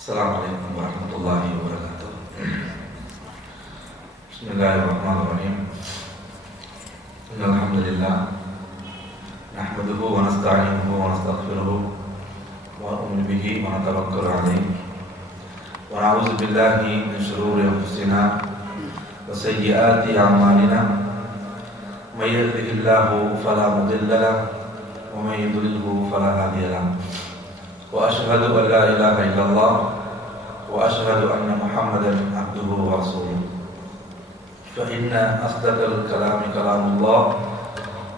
السلام عليكم ورحمة الله وبركاته. بسم الله الرحمن الرحيم. إن الحمد لله نحمده ونستعينه ونستغفره ونؤمن به ونتوكل عليه ونعوذ بالله من شرور أنفسنا وسيئات أعمالنا. من يهده الله فلا مضل له ومن يضلله فلا هادي له. وأشهد أن لا إله إلا الله وأشهد أن محمدا عبده ورسوله. فإن أصدق الكلام كلام الله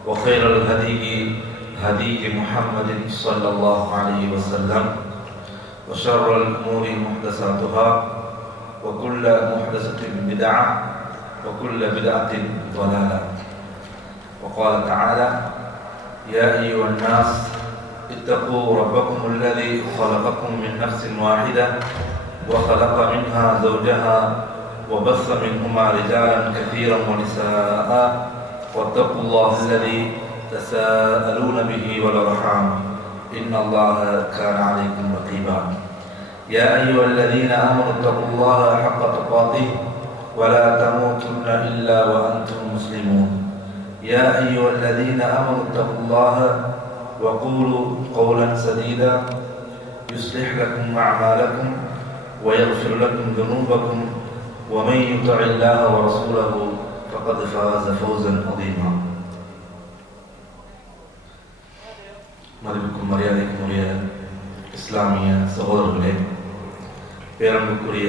وخير الهدي هدي محمد صلى الله عليه وسلم وشر الأمور محدثاتها وكل محدثة بدعة وكل بدعة ضلالة. وقال تعالى: يا أيها الناس اتقوا ربكم الذي خلقكم من نفس واحدة وخلق منها زوجها وبث منهما رجالا كثيرا ونساء واتقوا الله الذي تساءلون به والأرحام إن الله كان عليكم رقيبا. يا أيها الذين آمنوا اتقوا الله حق تقاته ولا تموتن إلا وأنتم مسلمون. يا أيها الذين آمنوا اتقوا الله وقولوا قولا سديدا يصلح لكم أعمالكم ويغفر لكم ذنوبكم ومن يطع الله ورسوله فقد فاز فوزا عظيما. மதிப்புக்கும் மரியாதைக்கும் உரிய இஸ்லாமிய சகோதரர்களே, பேரன்புக்குரிய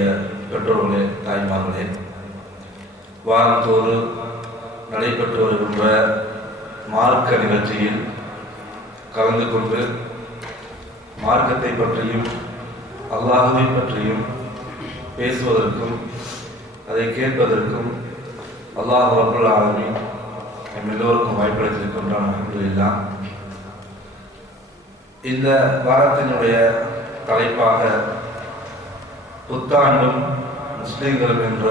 பெற்றோர்களே, தாய்மார்களே, வாரந்தோறும் நடைபெற்று வருகின்ற மார்க்க நிகழ்ச்சியில் கலந்து கொண்டு மார்க்கத்தை பற்றியும் அல்லாஹ்வை பற்றியும் பேசுவதற்கும் அதை கேட்பதற்கும் அல்லாஹ் ரப்பல் ஆலமீன் நம் எல்லோருக்கும் வாய்ப்பளித்திருக்கின்றான். அல்ஹம்துலில்லாஹ். இந்த வாரத்தினுடைய தலைப்பாக புத்தாண்டும் முஸ்லிம்களும் என்ற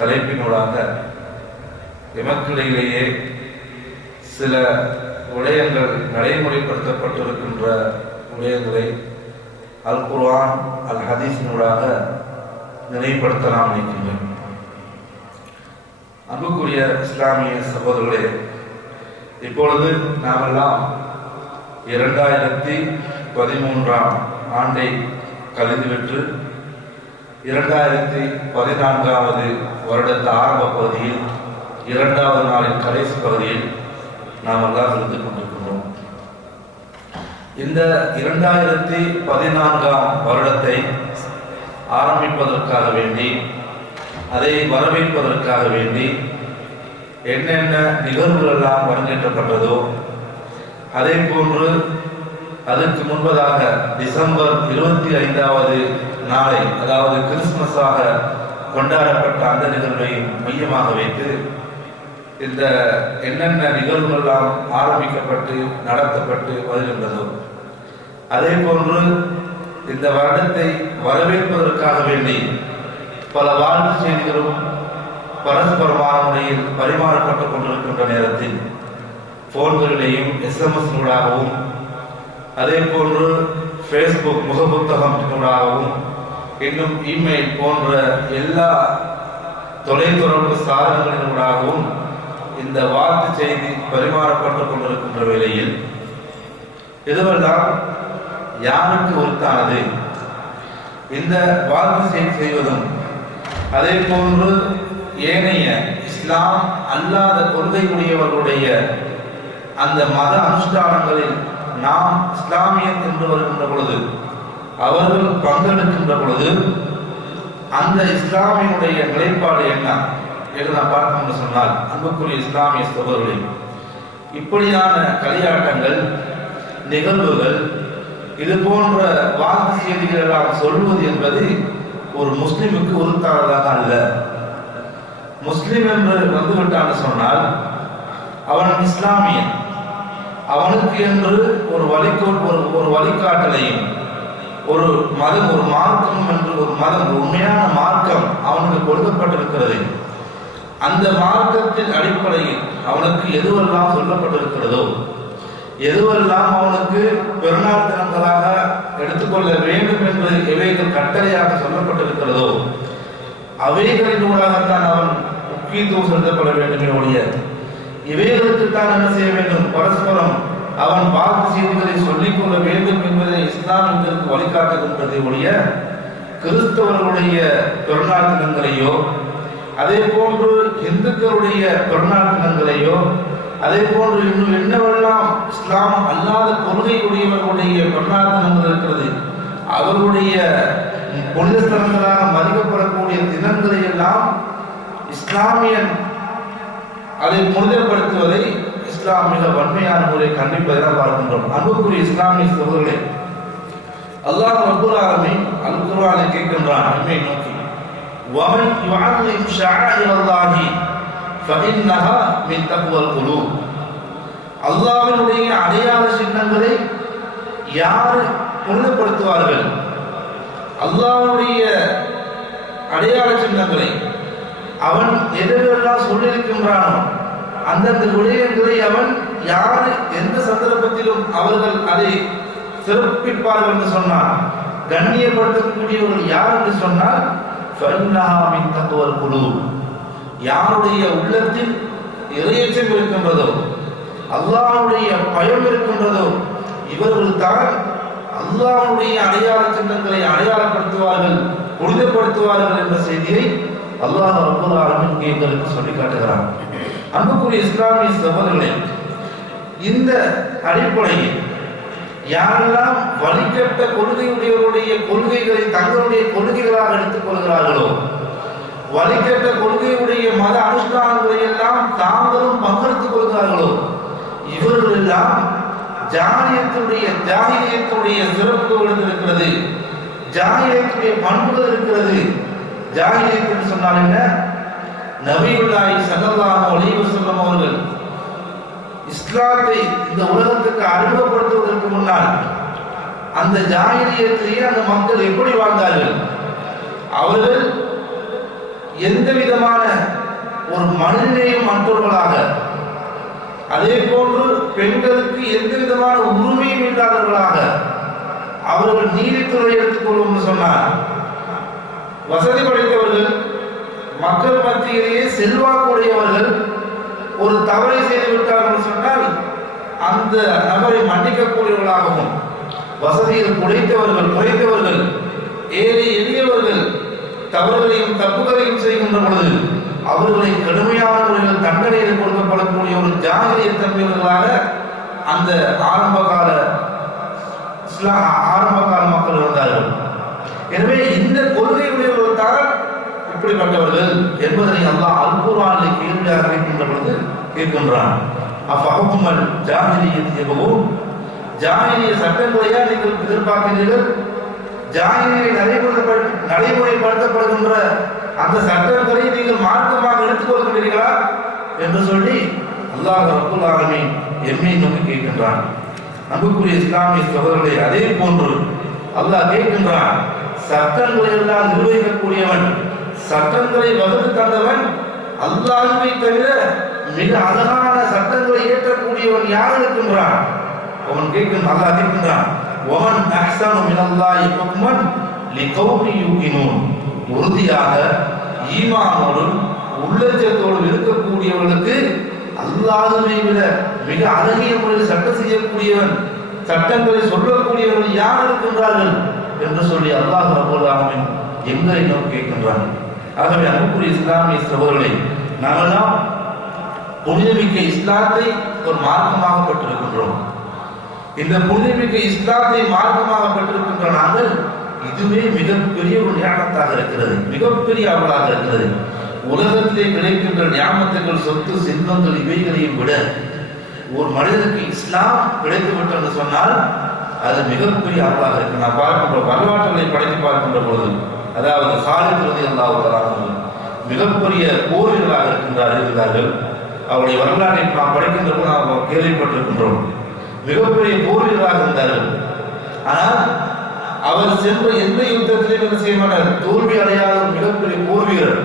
தலைப்பினூடாக எமக்கிடையிலேயே சில விடயங்கள் நடைமுறைப்படுத்தப்பட்டிருக்கின்ற விடயங்களை அல் குர்ஆன் அல் ஹதீஸினூடாக நினைவுபடுத்தலாம் நினைக்கின்றேன். அன்புக்குரிய இஸ்லாமிய சகோதரர்களே, இப்பொழுது நாமெல்லாம் 2013 ஆண்டை கழிந்துவிட்டு 2014 வருடத்து ஆரம்ப பகுதியில் 2வது நாளின் கடைசி பகுதியில் நாம் எல்லாம் இருந்து கொண்டிருக்கிறோம். இந்த 2014 வருடத்தை ஆரம்பிப்பதற்காக வேண்டி, அதை வரவேற்பதற்காக வேண்டி என்னென்ன நிகழ்வுகள் எல்லாம் அரங்கேற்றப்பட்டதோ, அதே போன்று அதற்கு முன்பதாக டிசம்பர் 25வது நாளை, அதாவது கிறிஸ்துமஸாக கொண்டாடப்பட்ட அந்த நிகழ்வை மையமாக வைத்து இந்த என்னென்ன நிகழ்வுகளெல்லாம் ஆரம்பிக்கப்பட்டு நடத்தப்பட்டு வருகின்றதோ, அதே போன்று இந்த வருடத்தை வரவேற்பதற்காக வேண்டி பல வாழ்த்து செய்திகளும் பரஸ்பரமான முறையில் பரிமாறப்பட்டுக் கொண்டிருக்கின்ற நேரத்தில் போன்களிலேயும் SMS-களாகவும் அதே போன்று ஃபேஸ்புக் முகப்புத்தகங்களாகவும் இன்னும் இமெயில் போன்ற எல்லா தொலைத்தொடர்பு சாதனங்களினூடாகவும் இந்த வாழ்த்து செய்தி பரிமாறப்பட்டுக் கொண்டிருக்கின்ற வேளையில் இதுவெல்லாம் யாருக்கு உரித்தானது? இந்த வாழ்த்து செய்தி செய்வதும் அதே போன்று ஏனைய இஸ்லாம் அல்லாத கொள்கை உடையவர்களுடைய அந்த மத அனுஷ்டானங்களில் நாம் இஸ்லாமியன் என்று வருகின்ற பொழுது, அவர்கள் பங்கெடுக்கின்ற பொழுது அந்த இஸ்லாமியனுடைய நிலைப்பாடு என்ன என்று நாம் பார்க்கணும்னு சொன்னால், அன்புக்குரிய இஸ்லாமிய சகோதரர்களே, இப்படியான களியாட்டங்கள் நிகழ்வுகள் இது போன்ற வாழ்த்து செய்திகள் எல்லாம் சொல்வது என்பது ஒரு முஸ்லிமுக்கு உரித்தானதாக அல்ல. முஸ்லிம் என்று வந்துவிட்டான்னு சொன்னால் அவன் இஸ்லாமியன். அவனுக்கு என்று ஒரு வழிகாட்டலையும் ஒரு மதம், ஒரு மார்க்கம் என்று ஒரு மதம், உண்மையான மார்க்கம் அவனுக்கு கொடுக்கப்பட்டிருக்கிறது. அந்த மார்க்கத்தின் அடிப்படையில் அவனுக்கு எதுவெல்லாம் சொல்லப்பட்டிருக்கிறதோ, எதுவெல்லாம் அவனுக்கு பெருநாள் தினங்களாக எடுத்துக்கொள்ள வேண்டும் என்று சொல்லப்பட்டிருக்கிறதோ அவைகளின் ஊடாகத்தான் அவன் முக்கியத்துவம் செலுத்தப்பட வேண்டுமே ஒழிய இவைகளுக்குத்தான் என்ன செய்ய வேண்டும், பரஸ்பரம் அவன் வாக்கு செய்திகளை சொல்லிக் கொள்ள வேண்டும் என்பதை இஸ்லாம் இதற்கு வழிகாட்டுகின்றதை ஒழிய கிறிஸ்தவர்களுடைய பெருநாள் தினங்களையோ அதே போன்று இந்துக்களுடைய பெருநாள் தினங்களையோ அதே போன்று இன்னும் என்னவெல்லாம் இஸ்லாம் அல்லாத கொள்கை உடையவர்களுடைய பெருநாள் தினங்கள் இருக்கிறது, அவர்களுடைய புனித ஸ்தலங்களாக மதிக்கப்படக்கூடிய தினங்களை எல்லாம் இஸ்லாமியன் அதை புனிதப்படுத்துவதை இஸ்லாம் மிக வன்மையான முறை கண்டிப்பதை நாம் பார்க்கின்றோம். அன்புக்குரிய இஸ்லாமிய சகோதரர்களே, அல்லாஹ் ரப்பல் ஆலமீன் அல் குர்ஆனில் கேட்கின்றான் நம்மை நோக்கி, وَمَنْ يُعَظِّمْ شَعَائِرَ اللَّهِ فَإِنَّهَا مِنْ تَقْوَى الْقُلُوبِ. அல்லாஹ்வினுடைய அடையாள சின்னங்களை யார் புனிதப்படுத்துவார்கள், அல்லாஹ்வுடைய அடையாள சின்னங்களை அவன் எதெல்லாம் சொல்லியிருக்கின்றானோ அந்தந்த விடயங்களை அவன் யார் எந்த சந்தர்ப்பத்திலும் அவர்கள் அதை சிறப்பிப்பார்கள் என்று சொன்னார், கண்ணியப்படுத்தக்கூடியவர்கள் யார் என்று சொன்னால் யாருடைய உள்ளத்தில் இறையச்சம் இருக்கின்றதோ அல்லாஹ்வுடைய பயம் இருக்கின்றதோ இவர்கள் தான் அல்லாஹ்வுடைய அடையாள சின்னங்களை அடையாளப்படுத்துவார்கள், புனிதப்படுத்துவார்கள் என்ற செய்தியை அல்லாஹ் ரப்பல் ஆலமீன் எங்களுக்கு சொல்லி காட்டுகிறார். அன்புக்குரிய இஸ்லாமிய சகோதரர்களே, இந்த அடிப்படையில் யாரெல்லாம் வழிகட்ட கொள்கையுடையவருடைய கொள்கைகளை தங்களுடைய கொள்கைகளாக எடுத்துக் கொள்கிறார்களோ, வழிகட்ட கொள்கையுடைய மத அனுஷ்டானங்களை எல்லாம் தாங்களும் பங்கெடுத்துக் கொள்கிறார்களோ, இவர்கள் எல்லாம் ஜாஹிலியத்துடைய சிறப்புகள் இருக்கிறது, ஜாஹிலியத்துடைய பண்புகள் இருக்கிறது. ஜாஹிலியத் என்று சொன்னால் என்ன? நபியுல்லாஹி ஸல்லல்லாஹு அலைஹி வஸல்லம் அவர்கள் இஸ்லாத்தை இந்த உலகத்துக்கு அறிமுகப்படுத்துவதற்கு முன்னால் அந்த ஜாஹிலியத்திலேயே அந்த மக்கள் எப்படி வாழ்ந்தார்கள், அவர்கள் எந்த விதமான ஒரு மனிதநேயம் மற்றவர்களாக, அதே போன்று பெண்களுக்கு எந்த விதமான உரிமையும் இல்லாதவர்களாக அவர்கள் நீதித்துறை எடுத்துக்கொள்வோம் சொன்னார். வசதி படைத்தவர்கள், மக்கள் மத்தியிலேயே செல்வாக்குடையவர்கள் ஒரு தவறை செய்து விட்டார்கள் சொன்னால் அந்த நபரை மன்னிக்கக்கூடியவர்களாகவும், வசதியில் குறைத்தவர்கள் ஏழை எளியவர்கள் தவறுகளையும் தப்புகளையும் செய்கின்ற பொழுது அவர்களை கடுமையான முறையில் தண்டனையில் கொடுக்கப்படக்கூடிய ஒரு ஜாகிலியத் தன்மைகளாக அந்த ஆரம்பகால மக்கள் இருந்தார்கள். எனவே இந்த கொள்கையுடையவர்கள் தான் இப்படிப்பட்டவர்கள் என்பதனை அல்லாஹ் அல் குர்ஆனில் கேள்வியாக கேட்கின்ற பொழுது கேட்கின்றான். அஃபஹுமல் ஜாஹிலியத் யபூன், ஜாஹிலிய சட்டங்களையா நீங்கள் எதிர்பார்க்கிறீர்கள், ஜாஹிலியை நடைமுறைப்படுத்தப்படுகின்ற அந்த சட்டங்களை நீங்கள் மார்க்கமாக எடுத்துக்கொள்கிறீர்களா என்று சொல்லி அல்லாஹ் ரப்பல் ஆலமீன் எம்மை நோக்கி கேட்கின்றான். அன்புக்குரிய இஸ்லாமிய சகோதரர்களே, அதே போன்று அல்லாஹ் கேட்கின்றான், சட்டங்களை எல்லாம் நிர்வகிக்கக்கூடியவன், சட்டங்களை வகுத்து தந்தவன் அல்லாஹ்வை தவிர மிக அழகான சட்டங்களை ஏற்றக்கூடியவன் யார் இருக்கின்றான்? அவன் கேட்கின்றான், அல்லாஹ் கேட்கின்றான், وَمَنْ أَحْسَنُ مِنَ اللَّهِ حُكْمًا لِقَوْمٍ يُوقِنُونَ. உறுதியாக ஈமானோடு உள்ளச்சத்தோடு இருக்கக்கூடியவர்களுக்கு அல்லாஹ்வை விட மிக அழகிய முறையில் சட்டம் செய்யக்கூடியவன், சட்டங்களை சொல்லக்கூடியவர்கள் யார் இருக்கின்றார்கள் என்று சொல்லி அல்லாஹ் ரப்பல் ஆலமீன் எங்களை நோக்கி கேட்கின்றான். ஆகவே அன்புக்குரிய இஸ்லாமிய சகோதரர்களே, நாமெல்லாம் புனிதமிக்க இஸ்லாத்தை ஒரு மார்க்கமாக பெற்றிருக்கின்றோம். இந்த புனிதமிக்க இஸ்லாத்தை மார்க்கமாக பெற்றிருக்கின்ற நாங்கள் இதுவே மிகப்பெரிய ஒரு ஞானத்தாக இருக்கிறது, மிகப்பெரிய அவளாக இருக்கிறது. உலகத்திலே கிடைக்கின்ற ஞாபகங்கள், சொத்து, செல்வங்கள் இவைகளையும் விட ஒரு மனிதனுக்கு இஸ்லாம் கிடைத்துவிட்டது சொன்னால் அது மிகப்பெரிய அவளாக இருக்கு. நான் பார்க்கின்ற வரலாற்றுகளை படைத்து பார்க்கின்ற பொழுது, அதாவது ஹாலித் ரலியல்லாஹு தஆலா மிகப்பெரிய போர் வீரராக இருந்தார்கள். அவருடைய வரலாற்றை நாம் படிக்கின்ற போது நாம் கேள்விப்பட்டிருக்கின்றோம். மிகப்பெரிய போர் வீரராக இருந்தார்கள். ஆனால் அவர் சென்ற எந்த யுத்தத்திலும் என்ன செய்ய மாட்டார், தோல்வி அடையாத மிகப்பெரிய போர் வீரர்.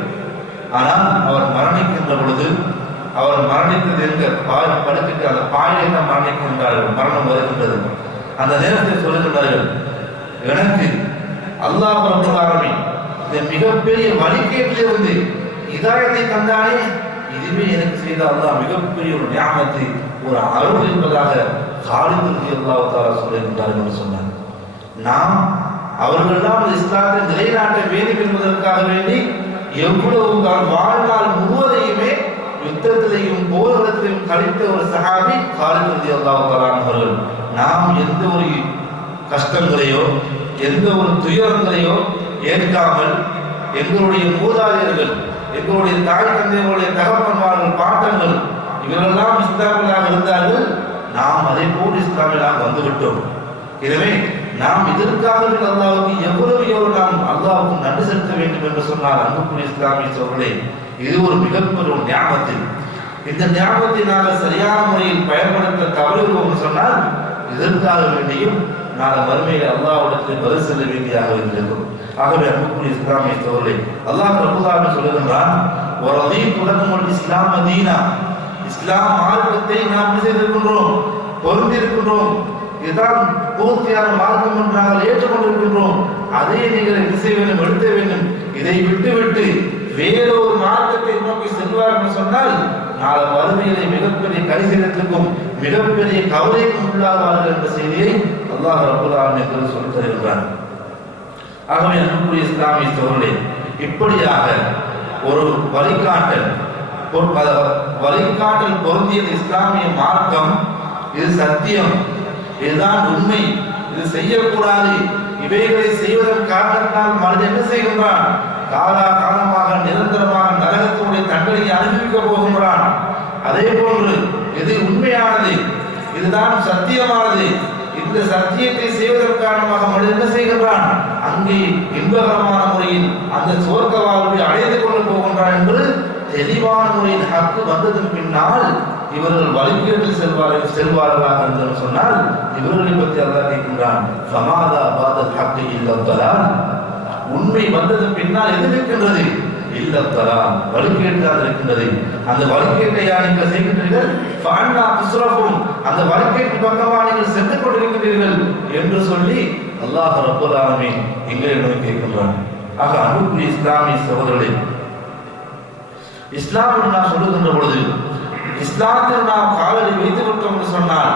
ஆனால் அவர் மரணிக்கின்ற பொழுது, அவர் மரணித்தது எங்க படுத்துட்டு அந்த பாயை தான் மரணிக்கின்றார்கள், மரணம் வருகின்றது. அந்த நேரத்தில் சொல்லுகின்றார்கள், எனக்கு அல்லாஹ் ரப்பல் ஆலமீன் இந்த மிகப்பெரிய வழிகேட்டிலிருந்து ஹிதாயத்தை தந்தானே, இதுவே எனக்கு செய்த அல்லாஹ் மிகப்பெரிய ஒரு நியாமத்து, ஒரு அருள் என்பதாக காலித் ரலியல்லாஹு தஆலா சொல்லுகிறார்கள் என்று சொன்னார். நாம் அவர்களெல்லாம் இஸ்லாத்தை நிலைநாட்ட வேண்டும் என்பதற்காக வேண்டி எவ்வளவு வாழ்நாள் முழுவதையுமே யுத்தத்திலையும் போர்க்களத்திலையும் கழித்த ஒரு சஹாபி காலித் ரலியல்லாஹு தஆலா அவர்கள். நாம் எந்த ஒரு கஷ்டங்களையோ எந்த ஒரு துயரங்களையோ ஏற்காமல் எங்களுடைய மூதாதையர்கள், எங்களுடைய தாய் தந்தையர்களுடைய தகப்பன்மார்கள், பாட்டங்கள் இவரெல்லாம் இஸ்லாமியர்களாக இருந்தார்கள். நாம் அதே போல் இஸ்லாமியர்களாக வந்துவிட்டோம். எனவே நாம் இதற்காக அல்லாஹ்வுக்கு எவ்வளவு நாம் அல்லாஹ்வுக்கு நன்றி செலுத்த வேண்டும் என்று சொன்னால், அன்புக்குரிய இஸ்லாமிய சகோதரர்களே, இது ஒரு மிகப்பெரிய ஒரு நியாமத்து. இந்த நியாமத்தை நாங்கள் சரியான முறையில் பயன்படுத்த தவறுகிறோம் சொன்னால், இதற்காக வேண்டியும் நாங்கள் மறுமையில் அல்லாஹ்விடத்தில் பதில் செல்ல வேண்டியதாக இருக்கிறோம். ஆகவே அன்புக்குரிய இஸ்லாமிய சகோதரர்களே, அல்லாஹ் ரப்பல் ஆலமீன் சொல்லுகின்றான், வரதீது லக்குமுல் இஸ்லாம் மதீனா, இஸ்லாம் மார்க்கத்தை நாம் செய்திருக்கின்றோம், பொருந்திருக்கின்றோம், இதுதான் பூர்த்தியான மார்க்கம் என்று நாங்கள் ஏற்றுக்கொண்டிருக்கின்றோம். அதை நீங்கள் என்ன செய்ய வேண்டும், எடுத்த வேண்டும். இதை விட்டுவிட்டு வேறொரு மார்க்கத்தை நோக்கி செல்வார்கள் சொன்னால், நாளை வறுமையிலே மிகப்பெரிய கரிசனத்துக்கும் மிகப்பெரிய கவலைக்கும் உள்ளாவார்கள் என்ற செய்தியை அல்லாஹ் ரப்பல் ஆலமீன் சொல்லித் தருகின்றார். ஆகவே அன்புக்குரிய இஸ்லாமிய சகோதரர்களே, இப்படியாக ஒரு வழிகாட்டல் பொருந்திய இஸ்லாமிய மார்க்கம், இது சத்தியம், இதுதான் உண்மை, இது செய்யக்கூடாது, இவைகளை செய்வதன் காரணத்தால் மனிதன் என்ன செய்கின்றான், காலமாக நிரந்தரமாக நரகத்தினுடைய தண்டனையை அனுபவிக்க போகின்றான். அதே போன்று இது உண்மையானது, இதுதான் சத்தியமானது, இந்த சத்தியத்தை செய்வதன் காரணமாக மனிதன் என்ன செய்கின்றான், அங்கே இன்பகரமான முறையில் அந்த சுவர்க்க வாழ்வை அடைந்து கொண்டு போகின்றான் என்று தெளிவான முறையில் ஹக்கு வந்ததன் பின்னால் இவர்கள் வழிகேட்டில் செல்வார்களாக என்று சொன்னால், இவர்களை பற்றி அல்லாஹ் கேட்கின்றான், ஃபமாதா பாதல் ஹக்கு இல்லத்தலால், உண்மை வந்ததன் பின்னால் எது இருக்கின்றது, இல்லத்தலால், வழிகேட்டால் இருக்கின்றது. அந்த வழிகேட்டை நீங்கள் செய்கின்றீர்கள், ஃபஅன்னா துஸ்ரஃபுன், அந்த வழிகேட்டு பக்கமாக நீங்கள் சென்று கொண்டிருக்கிறீர்கள் என்று சொல்லி அல்லாஹ் ரப்பல் ஆலமீன் எங்களை நோக்கி கேட்கின்றான். ஆக அன்புக்குரிய இஸ்லாமிய சகோதரர்களே, இஸ்லாம் நாம் சொல்லுகின்ற பொழுது, இஸ்லாத்தில் நாம் காலடி வைத்து விட்டோம் என்று சொன்னால்,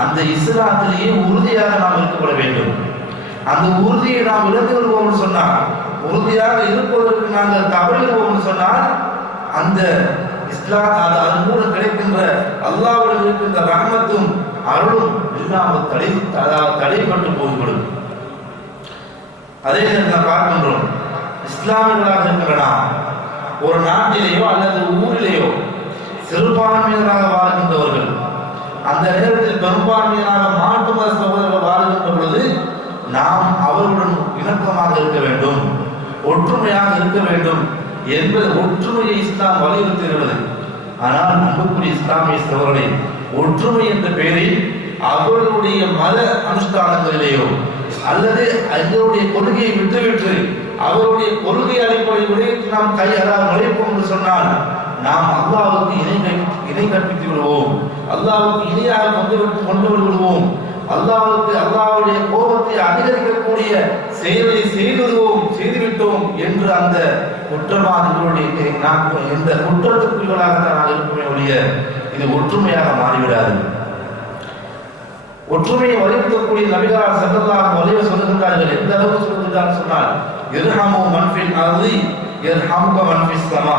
அந்த இஸ்லாத்திலேயே உறுதியாக நாம் இருக்கப்பட வேண்டும். அந்த உறுதியை நாம் இழந்து விடுவோம் என்று சொன்னால், உறுதியாக இருப்பதற்கு நாங்கள் தவறுவோம் சொன்னால், அந்த இஸ்லாம் அதன் மூலம் கிடைக்கின்ற அல்லாஹ்வுடன் இருக்கின்ற ரஹ்மத்தும் அருளும் இல்லாமல் தடைப்பட்டு போய்விடும். அதே நேரத்தில் பார்க்கின்றோம், இஸ்லாமியர்களாக இருக்கின்றன ஒரு நாட்டிலேயோ அல்லது ஊரிலேயோ சிறுபான்மையினராக வாழ்கின்றவர்கள், அந்த நேரத்தில் பெரும்பான்மையினராக மாற்று மத சகோதரர்கள் வாழ்கின்ற பொழுது நாம் அவர்களுடன் இணக்கமாக இருக்க வேண்டும், ஒற்றுமையாக இருக்க வேண்டும் என்பது ஒற்றுமையை இஸ்லாம் வலியுறுத்துகிறது. ஆனால் அன்புக்குரிய இஸ்லாமிய சகோதரர்களே, ஒற்றுமை என்ற பெயரில் அவர்களுடைய மத அனுஷ்டானங்களிலேயோ அல்லது அவர்களுடைய கொள்கையை விட்டுவிட்டு அவருடைய கொள்கை அடிப்படையில் நாம் நுழைப்போம் என்று சொன்னால், நாம் அல்லாஹ்வுக்கு இணை கற்பித்து விடுவோம், அல்லாஹ்வுக்கு இணையாக கொண்டு விடுவோம், அல்லாஹ்வுடைய கோபத்தை அதிகரிக்கக்கூடிய செயலை செய்துவிட்டோம் என்று அந்த குற்றவாளிகளுடைய நாம் எந்த குற்றத்துக்குள்ளாக தான் இருக்குமே ஒழிய இது ஒற்றுமையாக மாறிவிடாது. ஒற்றுமையை வலியுறுத்தக்கூடிய நபிகளார் ஸல்லல்லாஹு அலைஹி வஸல்லம் சொல்லுகின்றார்கள், எந்த அளவுக்கு சொல்லுகின்றார் சொன்னால், இர்ஹமு மன் ஃபில் அர்தி யர்ஹமுக மன் ஃபிஸ் ஸமா,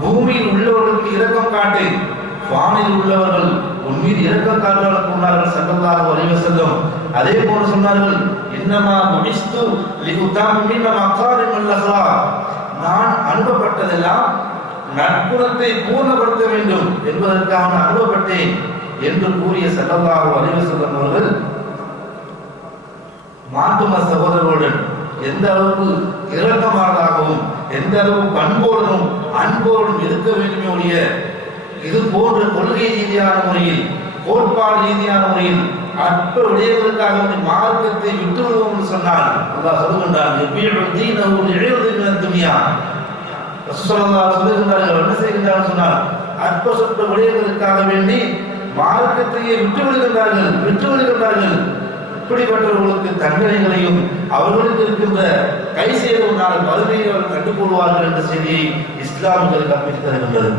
பூமியில் உள்ளவர்களுக்கு இரக்கம் காட்டு, வானில் உள்ளவர்கள் உன் மீது இரக்கம் காட்டுவார்கள் சொன்னார்கள் ஸல்லல்லாஹு அலைஹி வஸல்லம். அதே போல சொன்னார்கள், இன்னமா புஇஸ்து லிஉதம்மிம மகாரிமல் அக்லாக், நான் அனுப்பப்பட்டதெல்லாம் நற்குணத்தை பூர்ணப்படுத்த வேண்டும் என்பதற்காக அனுப்பப்பட்டேன் என்று கூறிய ஸல்லல்லாஹு அலைஹி வஸல்லம் அவர்கள் மாற்றும சகோதரர்களுடன் எந்த அளவுக்கு இரக்கமானதாகவும் எந்த அளவுக்கு பண்போடும் அன்போடும் இருக்க வேண்டுமே ஒழிய இது போன்ற கொள்கை ரீதியான முறையில் கோட்பாடு ரீதியான முறையில் அற்ப விடயங்களுக்காக மார்க்கத்தை விட்டுவிடுவோம் என்று சொன்னால் அல்லாஹ் சொல்லுகின்றான், என்ன செய்கின்றார்கள் சொன்னால், அற்ப சொற்ப விடயங்களுக்காக வேண்டி மார்க்கத்தையே விட்டுவிடுகின்றார்கள். இப்படிப்பட்டவர்களுக்கு தண்டனைகளையும் அவர்களுக்கு இருக்கின்ற கை செய்தவனால வறுமையை அவர் கண்டுகொள்வார்கள் என்ற செய்தியை இஸ்லாமியர்கள் கற்பித்து தருகின்றது.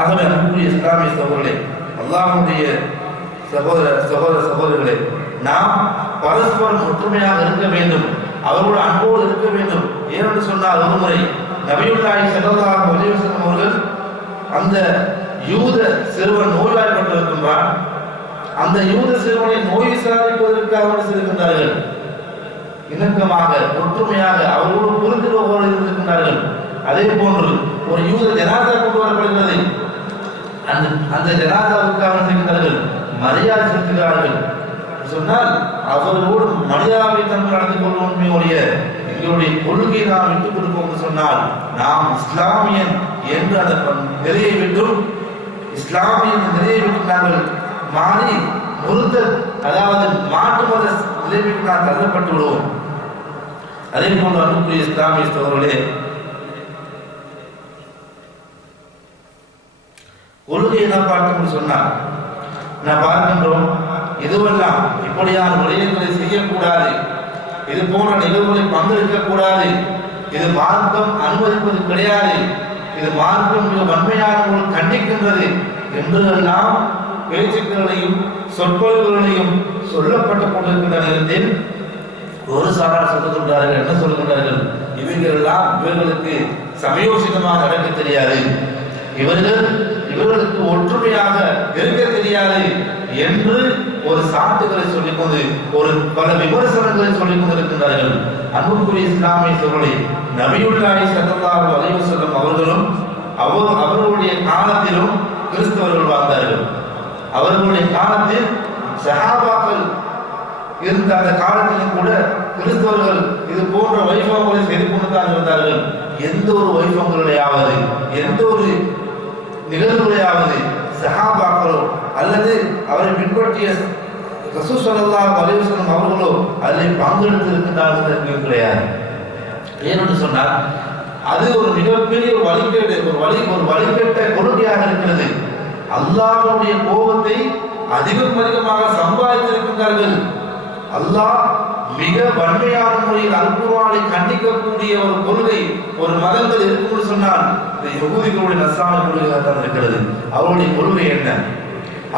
ஆகவே அன்புக்குரிய இஸ்லாமிய சகோதரர்களே, அல்லாஹ்வுடைய சகோதரர்களே, நாம் பரஸ்பரம் ஒற்றுமையாக இருக்க வேண்டும், அவர்களோடு அன்போடு இருக்க வேண்டும். ஏனென்று சொன்னால் ஒருமுறை நபியுல்லாஹி ஸல்லல்லாஹு அலைஹி வஸல்லம் அவர்கள் அந்த யூத சிறுவன் நோய்வாய்ப்பட்டிருக்கின்றான். அந்த யூத சிறுவனை நோய் விசாரிப்பதற்காக செல்கின்றார்கள். இணக்கமாக ஒற்றுமையாக அவர்களோடு புரிந்துணர்வோடு இருக்கின்றார்கள். அதே போன்று ஒரு யூத ஜனாதா கொண்டு வரப்படுகிறது. அந்த ஜனாதாவுக்காக செய்கிறார்கள், மரியாதை செலுத்துகிறார்கள். சொன்னால் அவர்களோடு மரியாதை தன்மை நடந்து கொள்வோம். எங்களுடைய கொள்கையை நாம் விட்டுக் கொடுப்போம் சொன்னால் நாம் இஸ்லாமியன் என்று அந்த நிறையை விட்டும் இஸ்லாமியன் நிறையை விட்டு நாங்கள் மாறி அதாவது மாற்று மத நிலைமைக்கு நாம் தள்ளப்பட்டு விடுவோம். அதே போன்று அன்புக்குரிய இஸ்லாமிய சகோதரர்களே, கொள்கையை நாம் பார்த்தோம்னு சொன்னால் நான் பார்க்கின்றோம், இதுவெல்லாம் இப்படியான விடயங்களை செய்யக்கூடாது, இது போன்ற நிகழ்வுகளில் பங்கெடுக்க கூடாது, இது மார்க்கம் அனுமதிப்பது கிடையாது, இது மார்க்கம் மிக வன்மையானவர்கள் கண்டிக்கின்றது என்றெல்லாம் பேச்சுக்களையும் சொற்பொழிவுகளையும் சொல்லப்பட்டு கொண்டிருக்கின்ற நேரத்தில் ஒரு சாரார் சொல்லுகின்றார்கள். என்ன சொல்லுகின்றார்கள்? இவைகளெல்லாம் இவர்களுக்கு சமயோசிதமாக நடக்க தெரியாது, இவர்களுக்கு ஒற்றுமையாக இருக்க தெரியாது என்று ஒரு சாட்டுகளை சொல்லிக்கொண்டு ஒரு பல விமர்சனங்களை சொல்லிக் கொண்டிருக்கின்றார்கள். அன்புக்குரிய இஸ்லாமிய சகோதரர்களே, நபியுல்லாஹி ஸல்லல்லாஹு அலைஹி வஸல்லம் அவர்களும் அவர்களுடைய காலத்திலும் கிறிஸ்தவர்கள் வாழ்ந்தார்கள். அவர்களுடைய காலத்தில் சஹாபாக்கள் இருந்த அந்த காலத்திலும் கூட கிறிஸ்தவர்கள் இது போன்ற வைபவங்களை செய்து கொண்டுதான் இருந்தார்கள். எந்த ஒரு வைபவங்களையாவது எந்த ஒரு நிகழ்வுகளையாவது சஹாபாக்களோ அல்லது அவரை பின்பற்றிய ரசூல் ஸல்லல்லாஹு அலைஹி வஸல்லம் அவர்களோ அதில் பங்கெடுத்து இருக்கின்றார்கள் என்பது கிடையாது. ஏனென்று சொன்னால் அது ஒரு மிகப்பெரிய ஒரு வழிகேட்ட கொள்கையாக இருக்கிறது. அல்லாஹ்வுடைய கோபத்தை அதிகமாக சம்பாதித்திருக்கின்றார்கள். அல்லாஹ் மிக வன்மையான முறையில் அல்குர்ஆனை கண்டிக்கக்கூடிய ஒரு கொள்கை ஒரு மதங்கள் இருக்கும் சொன்னால் இந்த யகூதிகளுடைய நஸ்ரானி கொள்கையாக தான் இருக்கிறது. அவருடைய கொள்கை என்ன?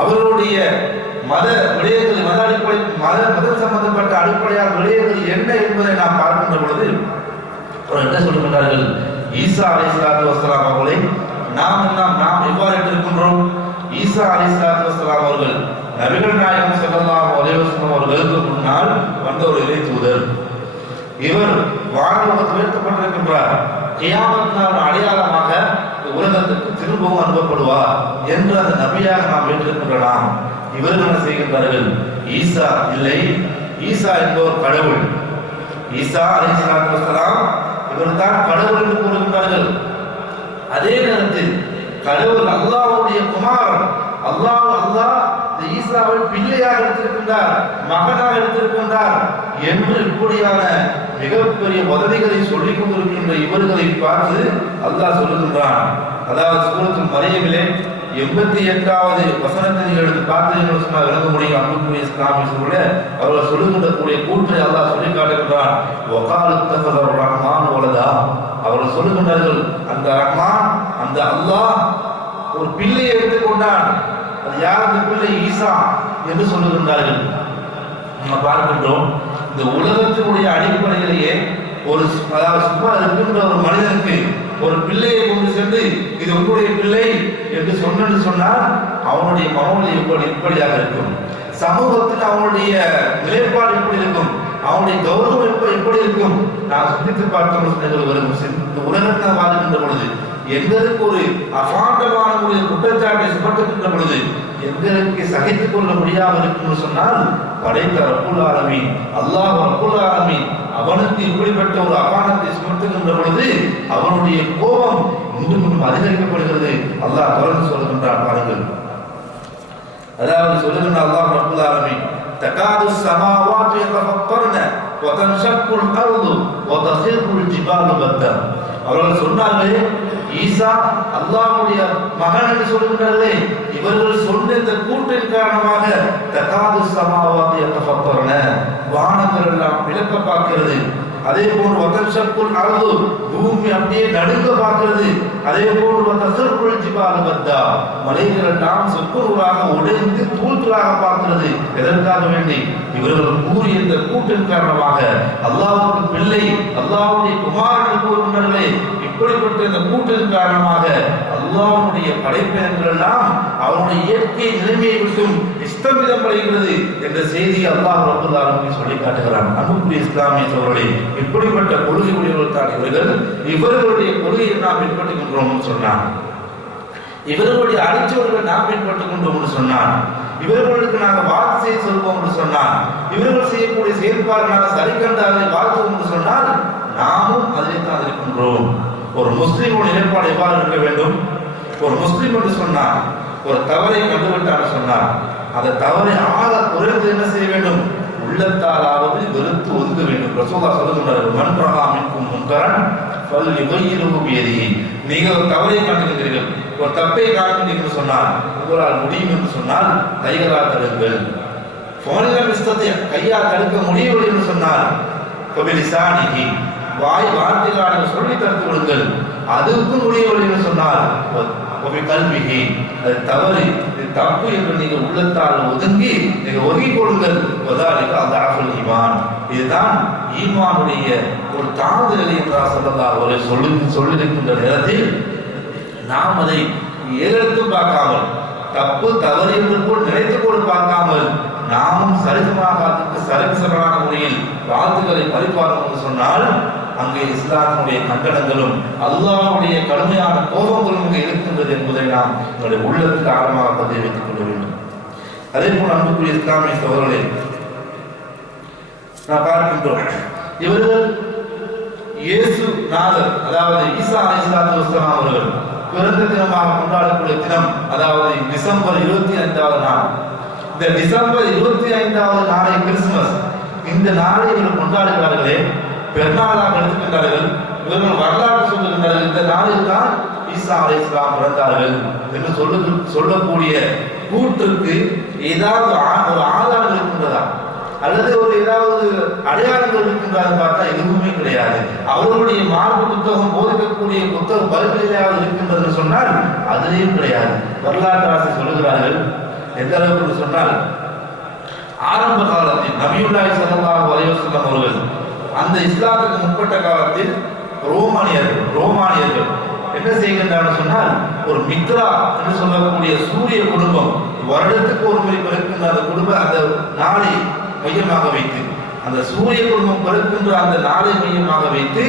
அவர்களுடைய மத விடயங்கள் மத சம்பந்தப்பட்ட அடிப்படையான விடயங்கள் என்ன என்பதை நாம் பார்க்கின்ற பொழுது என்ன சொல்லுகின்றார்கள்? ஈசா அலைஹிஸ்ஸலாத்து வஸ்ஸலாம் அவர்களை நாம் எவ்வாறு இருக்கின்றோம்? ஈசா அலைஹிஸ்ஸலாத்து வஸ்ஸலாம் அவர்கள் நபிகள் நாயகம் ஸல்லல்லாஹு அலைஹி வஸல்லம் அவர்களுக்கு முன்னால் வந்த ஒரு இறை தூதர். இவர் வானத்தில் உயர்த்தப்பட்டிருக்கின்றார். கியாமத் நாள் அடையாளமாக உலகத்துக்கு திரும்பவும் அனுப்பப்படுவார் என்று அந்த நபியாக நாம் ஏற்றிருக்கின்றோம். இவர்கள் என்ன செய்கின்றார்கள்? ஈசா இல்லை, ஈசா என்பவர் கடவுள், ஈசா அலைஹிஸ்ஸலாத்து வஸ்ஸலாம் இவர் தான் கடவுள் என்று கூறுகின்றார்கள். அதே நேரத்தில் கடவுள் அல்லாஹ்வுடைய குமாரன், அல்லாஹ் ஈசாவை பிள்ளையாக எடுத்திருக்கின்றார், மகனாக எடுத்திருக்கின்றார் என்று இப்படியான மிகப்பெரிய உதவிகளை சொல்லிக் கொண்டிருக்கின்ற இவர்களை பார்த்து அல்லாஹ் சொல்லுகின்றான். அதாவது சூரத்துல் மரியமிலே 88வது வசனத்தை நீங்கள் எடுத்து பார்த்தீங்கன்னு சொன்னால் விளங்க முடியும். அன்புக்குரிய இஸ்லாமிய சகோதரர்களே, அவர்கள் சொல்லுகின்ற கூற்றை அல்லாஹ் சொல்லி காட்டுகின்றான். வகாலு தஃபதர் ரஹ்மான் வலதா, அவர்கள் சொல்லுகின்றார்கள் அந்த ரஹ்மான் அந்த அல்லாஹ் ஒரு பிள்ளையை எடுத்துக்கொண்டான். அது யார் அந்த பிள்ளை? ஈசா என்று சொல்லுகின்றார்கள். நம்ம பார்க்கின்றோம், இந்த உலகத்தினுடைய அடிப்படையிலேயே ஒரு சும்மா இருக்கின்ற ஒரு மனிதனுக்கு ஒரு பிள்ளையை கொண்டு சென்று இது உங்களுடைய பிள்ளை என்று சொன்னால் அவனுடைய மனோநிலை இப்படியாக இருக்கும். சமூகத்தில் அவனுடைய நிலைப்பாடு எப்படி இருக்கும், அவனுடைய கௌரவம் எப்படி இருக்கும். நான் சிந்தித்து பார்த்தோம், வரும் இந்த உலகத்தில் வாழ்கின்ற பொழுது எங்களுக்கு ஒரு அபாண்டமான ஒரு குற்றச்சாட்டை சுமத்துகின்ற பொழுது எங்களுக்கு சகித்துக் கொள்ள முடியாமல் இருக்கும் சொன்னால் படைத்த ரப்புல் ஆலமீன் அல்லாஹ் ரப்புல் ஆலமீன் அவனுக்கு இப்படிப்பட்ட ஒரு அபாண்டத்தை சுமத்துகின்ற பொழுது அவனுடைய கோபம் இன்னும் அதிகரிக்கப்படுகிறது. அல்லாஹ் தொடர்ந்து சொல்கின்றான் பாருங்கள். அதாவது சொல்லுகின்ற அல்லாஹ் ரப்புல் ஆலமீன் தகாது ஸமாவாத்து யதஃபக்கர்ன வதன்ஷக்குல் அர்து வதஸிருல் ஜிபாலு பத்தா, அவர்கள் சொன்னார்களே, ஈசா அல்லாஹ்வுடைய மகன் என்று சொல்கின்றார்களே, இவர்கள் சொன்ன இந்த கூற்றின் காரணமாக தகாது சமாவாதி யதஃபக்கர்ன, வானங்கள் எல்லாம் விளக்க பார்க்கிறது. அதே போன்று வதன்ஷக்குல் அர்து, பூமி அப்படியே நடுங்க பார்க்கிறது. அதே போன்று வதஸருல் ஜிபால் பத்தா, மலைகள் எல்லாம் சொற்கூறாக உடைந்து தூள்களாக பார்க்கிறது. எதற்காக வேண்டி? இவர்கள் கூறிய இந்த கூட்டின் காரணமாக அல்லாஹ்வுக்கு பிள்ளை, அல்லாஹ்வுடைய குமாரன் கூறுகின்றார்களே, இப்படிப்பட்ட இந்த கூட்டின் காரணமாக அல்லாஹ்வுடைய படைப்பினங்கள் எல்லாம் அவருடைய இயற்கை நிலைமையை விட்டும் ஸ்தம்பிதம் அடைகிறது என்ற செய்தியை அல்லாஹ் ரப்பல் ஆலமீன் சொல்லி காட்டுகிறான். அன்புக்குரிய இஸ்லாமிய சகோதரர்களே, இப்படிப்பட்ட கொள்கை உடையவர்கள் தான் இவர்களுடைய கொள்கையை நாம் பின்பற்றுகின்றோம் சொன்னார். இவர்களுடைய அடிச்சவர்கள் நாம் பின்பற்றிக் கொண்டோம் சொன்னார். இவர்களுக்கு நாங்கள் வாழ்த்து செய்ய சொல்வோம் என்று சொன்னார். இவர்கள் செய்யக்கூடிய செயல்பாடு நாங்கள் சரி கண்டாரை வாழ்த்துவோம் என்று சொன்னால் நாமும் அதில் தான் இருக்கின்றோம். ஒரு முஸ்லீமோட நிலைப்பாடு எவ்வாறு இருக்க வேண்டும்? ஒரு முஸ்லீம் என்று சொன்னார், ஒரு தவறை கண்டுவிட்டார் சொன்னார், அந்த தவறை ஆக குறைந்து என்ன செய்ய வேண்டும்? உள்ளத்தாலாவது வெறுத்து ஒதுக்க வேண்டும். ரசூலுல்லாஹ் சொல்லுகிறார்கள், மன் ரஆ மின்கும் முன்கரன் ஃபல்யுகையிர்ஹு பியதிஹி. நீங்கள் ஒரு தவறை காண்கிறீர்கள், ஒரு தப்பை காண்கிறீர்கள் சொன்னால், உங்களால் முடியும் என்று சொன்னால் கைகளால் தடுங்கள். ஃபோனில் மிஸ்தத்தை கையால் தடுக்க முடியவில்லை என்று சொன்னால் ஃபபிலிசானிஹி, வாய் வார்த்தைகளால் சொல்லி தடுத்து விடுங்கள். அதுக்கு முடியவில்லை என்று சொன்னால் கல்விகி, அது தவறு, இது தப்பு என்று நீங்கள் உள்ளத்தால் ஒதுங்கி நீங்கள் ஒதுங்கிக் கொள்ளுங்கள். அதாஃபுல் ஈமான், இதுதான் ஈமானுடைய ஒரு தாழ்ந்த நிலை என்றால் ஸல்லல்லாஹு அலைஹி வஸல்லம் சொல்லியிருக்கின்ற நேரத்தில் நாம் அதை ஏறெடுத்து பார்க்காமல், தப்பு தவறு என்று போல் நினைத்துக் கொண்டு பார்க்காமல், நாமும் சரிசமாக அதுக்கு சரிசமான முறையில் வாழ்த்துக்களை பரிபார்க்கும் என்று சொன்னால் அங்கே இஸ்லாமுடைய கண்டனங்களும் அல்லாஹ்வுடைய கடுமையான கோபங்களும் அங்கே இருக்கின்றது என்பதை நாம் நம்முடைய உள்ளத்தில் ஆழமாக பதிவு வைத்துக் கொள்ள வேண்டும். அதே போல் அன்புக்குரிய இஸ்லாமிய சகோதரர்களே, நாம் பார்க்கின்றோம், இவர்கள் இயேசு நாதர், அதாவது ஈசா அலைஹிஸ்ஸலாத்து வஸ்ஸலாம் அவர்கள் பிறந்த தினமாக கொண்டாடக்கூடிய தினம், அதாவது டிசம்பர் 25வது நாள். இந்த டிசம்பர் 25வது நாளை கிறிஸ்துமஸ், இந்த நாளை இவர்கள் கொண்டாடுகிறார்களே, பெருநாளாக எடுத்துக்கின்றார்கள். இவர்கள் வரலாற்று சொல்லுகின்றார்கள், இந்த நாளில் தான் ஈசா அலைஹிஸ்ஸலாம் பிறந்தார்கள் என்று சொல்லக்கூடிய கூற்றுக்கு ஏதாவது ஒரு ஆதாரம் இருக்கின்றதா அல்லது ஒரு ஏதாவது அடையாளங்கள் இருக்கின்றான்னு பார்த்தா எதுவுமே கிடையாது. அவர்களுடைய மார்பு புத்தகம் போதிக்கக்கூடிய புத்தகம் பரிந்துரையாக இருக்கின்றது சொன்னால் அதிலேயும் கிடையாது. வரலாற்று ஆசிரியர் சொல்லுகிறார்கள், எந்த அளவுக்கு சொன்னால், ஆரம்ப காலத்தில் நபியுல்லாஹி ஸல்லல்லாஹு அலைஹி வஸல்லம் அவர்கள் அந்த இஸ்லாத்துக்கு முற்பட்ட காலத்தில் ரோமானியர்கள் என்ன செய்கின்றார்கள் சொன்னால், ஒரு மித்ரா என்று சொல்லக்கூடிய சூரிய குடும்பம், வருடத்துக்கு ஒரு முறை பிறக்கின்ற அந்த குடும்பம், அந்த நாளை மையமாக வைத்து, அந்த சூரிய குடும்பம் பிறக்கின்ற அந்த நாளை மையமாக வைத்து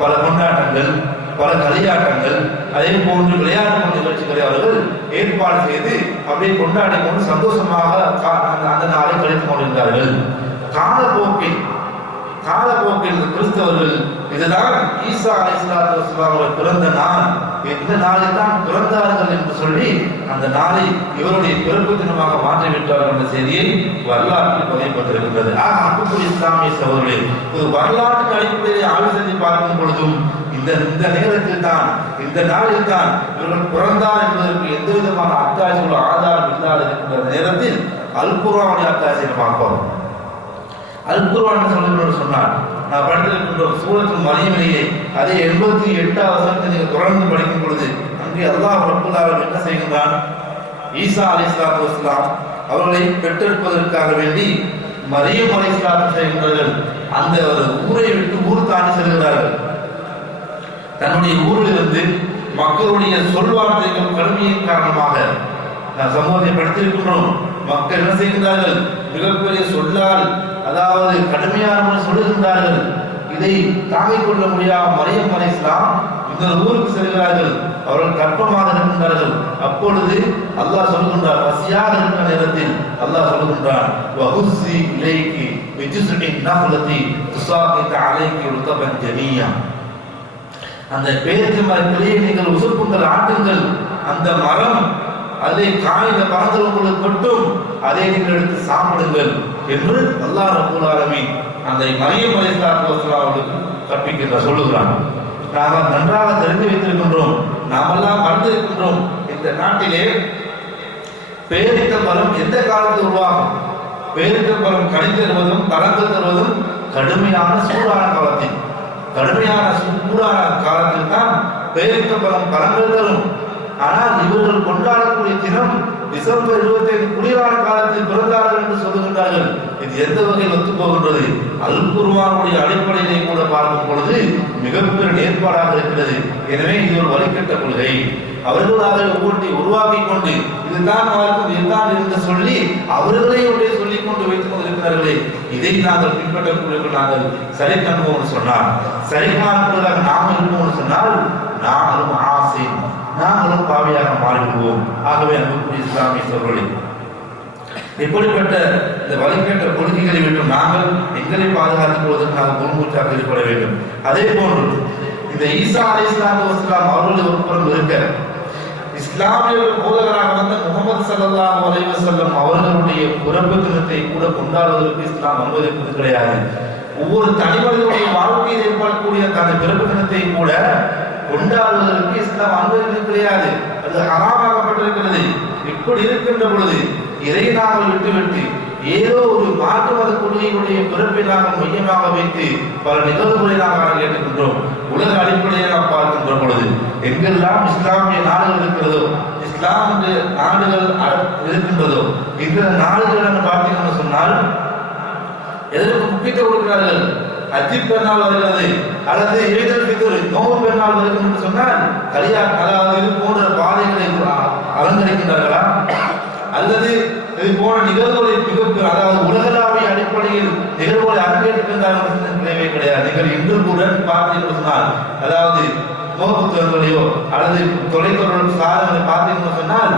பல கொண்டாட்டங்கள், பல களியாட்டங்கள், அதே போன்று விளையாட்டு நிகழ்ச்சிகளை அவர்கள் ஏற்பாடு செய்து அப்படியே கொண்டாடி கொண்டு சந்தோஷமாக அந்த நாளை கழித்துக் கொண்டிருந்தார்கள். காலப்போக்கில் கிறிஸ்தவர்கள் இதுதான் ஈசா அலைஹிஸ்ஸலாத்து வஸ்ஸலாம் அவர்கள் பிறந்த நாள், இந்த நாளில் தான் பிறந்தார்கள் என்று சொல்லி அந்த நாளை இவருடைய பிறப்பு தினமாக மாற்றிவிட்டார்கள் என்ற செய்தியை வரலாற்றில் பதியப்பட்டிருக்கின்றது. அன்புக்குரிய இஸ்லாமிய சகோதரர்களே, ஒரு வரலாற்று அடிப்படையில் ஆலோசனை பார்க்கும் பொழுதும் இந்த நேரத்தில் தான், இந்த நாளில் தான் இவர்கள் பிறந்தார் என்பதற்கு எந்த விதமான அத்தாட்சிகளோ ஆதாரம் இல்லாத இருக்கின்ற நேரத்தில் அல் குர்ஆனுடைய அத்தாட்சியை பார்ப்போம். அல் குர்ஆன் சொல்லுகிறது சொன்னார், நான் படித்திருக்கின்ற சூரத்துல் மரியமிலே அதே 88வது வசனத்தை நீங்கள் தொடர்ந்து படிக்கும் பொழுது அங்கே அல்லாஹ் ரப்பல் ஆலமீன் என்ன செய்கின்றான்? ஈசா அலைஹிஸ்ஸலாத்து வஸ்ஸலாம் அவர்களை பெற்றெடுப்பதற்காக வேண்டி மரியம் அலைஹிஸ்ஸலாம் செய்கின்றார்கள். அந்த ஒரு ஊரை விட்டு ஊர் தாண்டி செல்கிறார்கள். தன்னுடைய ஊரிலிருந்து மக்களுடைய சொல்வார்த்தைகள் கடுமையின் காரணமாக நான் சமூகத்தை படித்திருக்கின்றோம். மக்கள் என்ன செய்கின்றார்கள்? மிகப்பெரிய சொல்லால், அதாவது கடுமையான சொல்லுகின்றார்கள். இதை தாங்கிக் கொள்ள முடியாத மரியம் அலைஹிஸ்ஸலாம் இந்த ஊருக்கு செல்கிறார்கள். அவர்கள் கற்பமாக இருக்கின்றார்கள். அப்பொழுது அல்லாஹ் சொல்லுகின்றார், பசியாக இருக்கிற நேரத்தில் அல்லாஹ் சொல்லுகின்றான், வஹுஸ்ஸி இலைக்கி பிஜுஸ்இன் நஹ்லதி துஸாகித் அலைக்கி ருதபன் ஜனியா. அந்த பேரிச்ச மரத்திலே நீங்கள் உசுப்புங்கள், ஆட்டுங்கள். அந்த மரம் அதை காய்ந்த பறந்து உங்களுக்கு கொட்டும், அதை நீங்கள் எடுத்து சாப்பிடுங்கள் என்று அல்லாஹ் ரப்பல் ஆலமீன் அந்த மரியம் அலைஹிஸ்ஸலாத்து வஸ்ஸலாம் அவர்களுக்கு கற்பிக்கின்ற சொல்லுகிறான். நாம் நன்றாக தெரிந்து வைத்திருக்கின்றோம், நாமெல்லாம் மறந்திருக்கின்றோம். இந்த நாட்டிலே பேரித்த மரம் எந்த காலத்தில் உருவாகும்? பேரித்த மரம் கனிந்து தருவதும் பழங்கள் தருவதும் கடுமையான சூடான காலத்தில் தான் பேரித்த மரம் பழங்கள் தரும். ஆனால் இவர்கள் கொண்டாடக்கூடிய தினம் டிசம்பர் 25 குளிரான காலத்தில் பிறந்தார்கள் என்று சொல்லுகின்றார்கள். இது எந்த வகையில் ஒத்து போகின்றது? அல் குர்ஆனுடைய அடிப்படையிலே கூட பார்க்கும் பொழுது மிகப்பெரிய ஏற்பாடாக இருக்கிறது. எனவே இது ஒரு வழிகட்ட கொள்கை. அவர்களாக ஒவ்வொன்றை உருவாக்கி கொண்டு இதுதான் மார்க்கம், இதுதான் என்று சொல்லி அவர்களே ஒன்றை சொல்லிக் கொண்டு வைத்துக் கொண்டிருக்கிறார்களே, இதை நாங்கள் பின்பற்றக்கூடிய நாங்கள் சரி காண்போம் சொன்னால், சரி காண்பதாக நாம் இருப்போம் சொன்னால் நாங்களும் பாவியாக மாறிவிடுவோம். ஆகவே அன்புக்குரிய இஸ்லாமிய சகோதரர்களே, இப்படிப்பட்ட இந்த வழிகட்ட கொள்கைகளை விட்டு நாங்கள் எங்களை பாதுகாத்துக் கொள்வதற்கு நாங்கள் முன்மூச்சாக ஈடுபட வேண்டும். அதே போன்று இந்த ஈசா அலைஹிஸ்ஸலாத்து வஸ்ஸலாம் அவர்களுடைய ஒரு புறம் இருக்க, இஸ்லாமிய போதகராக வந்த முகமது ஸல்லல்லாஹு அலைஹி வஸல்லம் அவர்களுடைய பிறப்பு தினத்தை கூட கொண்டாடுவதற்கு இஸ்லாம் அனுமதிப்பது கிடையாது. ஒவ்வொரு தனிமனிதனுடைய வாழ்க்கையில் ஏற்படக்கூடிய தனது பிறப்பு தினத்தை கூட கொண்டாடுவதற்கு இஸ்லாம் அனுமதிப்பது கிடையாது. அது ஹராமாக்கப்பட்டிருக்கிறது. இப்படி இருக்கின்ற பொழுது இதை நாங்கள் விட்டுவிட்டு ஏதோ ஒரு மாற்று மத கொள்கையுடைய பிறப்பை நாங்கள் மையமாக வைத்து பல நிகழ்வுகளை நாங்கள் ஏற்றுக்கின்றோம். உலக அடிப்படையில் நாம் பார்க்கின்ற பொழுது எங்கெல்லாம் இஸ்லாமிய நாடுகள் இருக்கிறதோ, இஸ்லாமிய நாடுகள் இருக்கின்றதோ, இந்த நாடுகள் பார்த்தீங்கன்னு சொன்னால் எதற்கு முக்கியத்துவம் கொடுக்கிறார்கள்? ஹஜ் பெருநாள் வருகிறது அல்லது ஈதுல் ஃபித்ர் நோன்பு பெருநாள் வருகிறது என்று சொன்னால் கல்யாணம், அதாவது இது போன்ற பாதைகளை அலங்கரிக்கின்றார்களா? அல்லது இது போன்ற நிகழ்வுகளை அதாவது உலகளாவிய அடிப்படையில் நிகழ்வுகளை அரங்கேற்றுகின்றார்கள் தேவை கிடையாது. நீங்கள் இன்று கூட பார்த்தீங்கன்னு சொன்னால், அதாவது நோக்குத்தொழிலையோ அல்லது தொலைத்தொடர்பு சாதனை பார்த்தீங்கன்னு சொன்னால்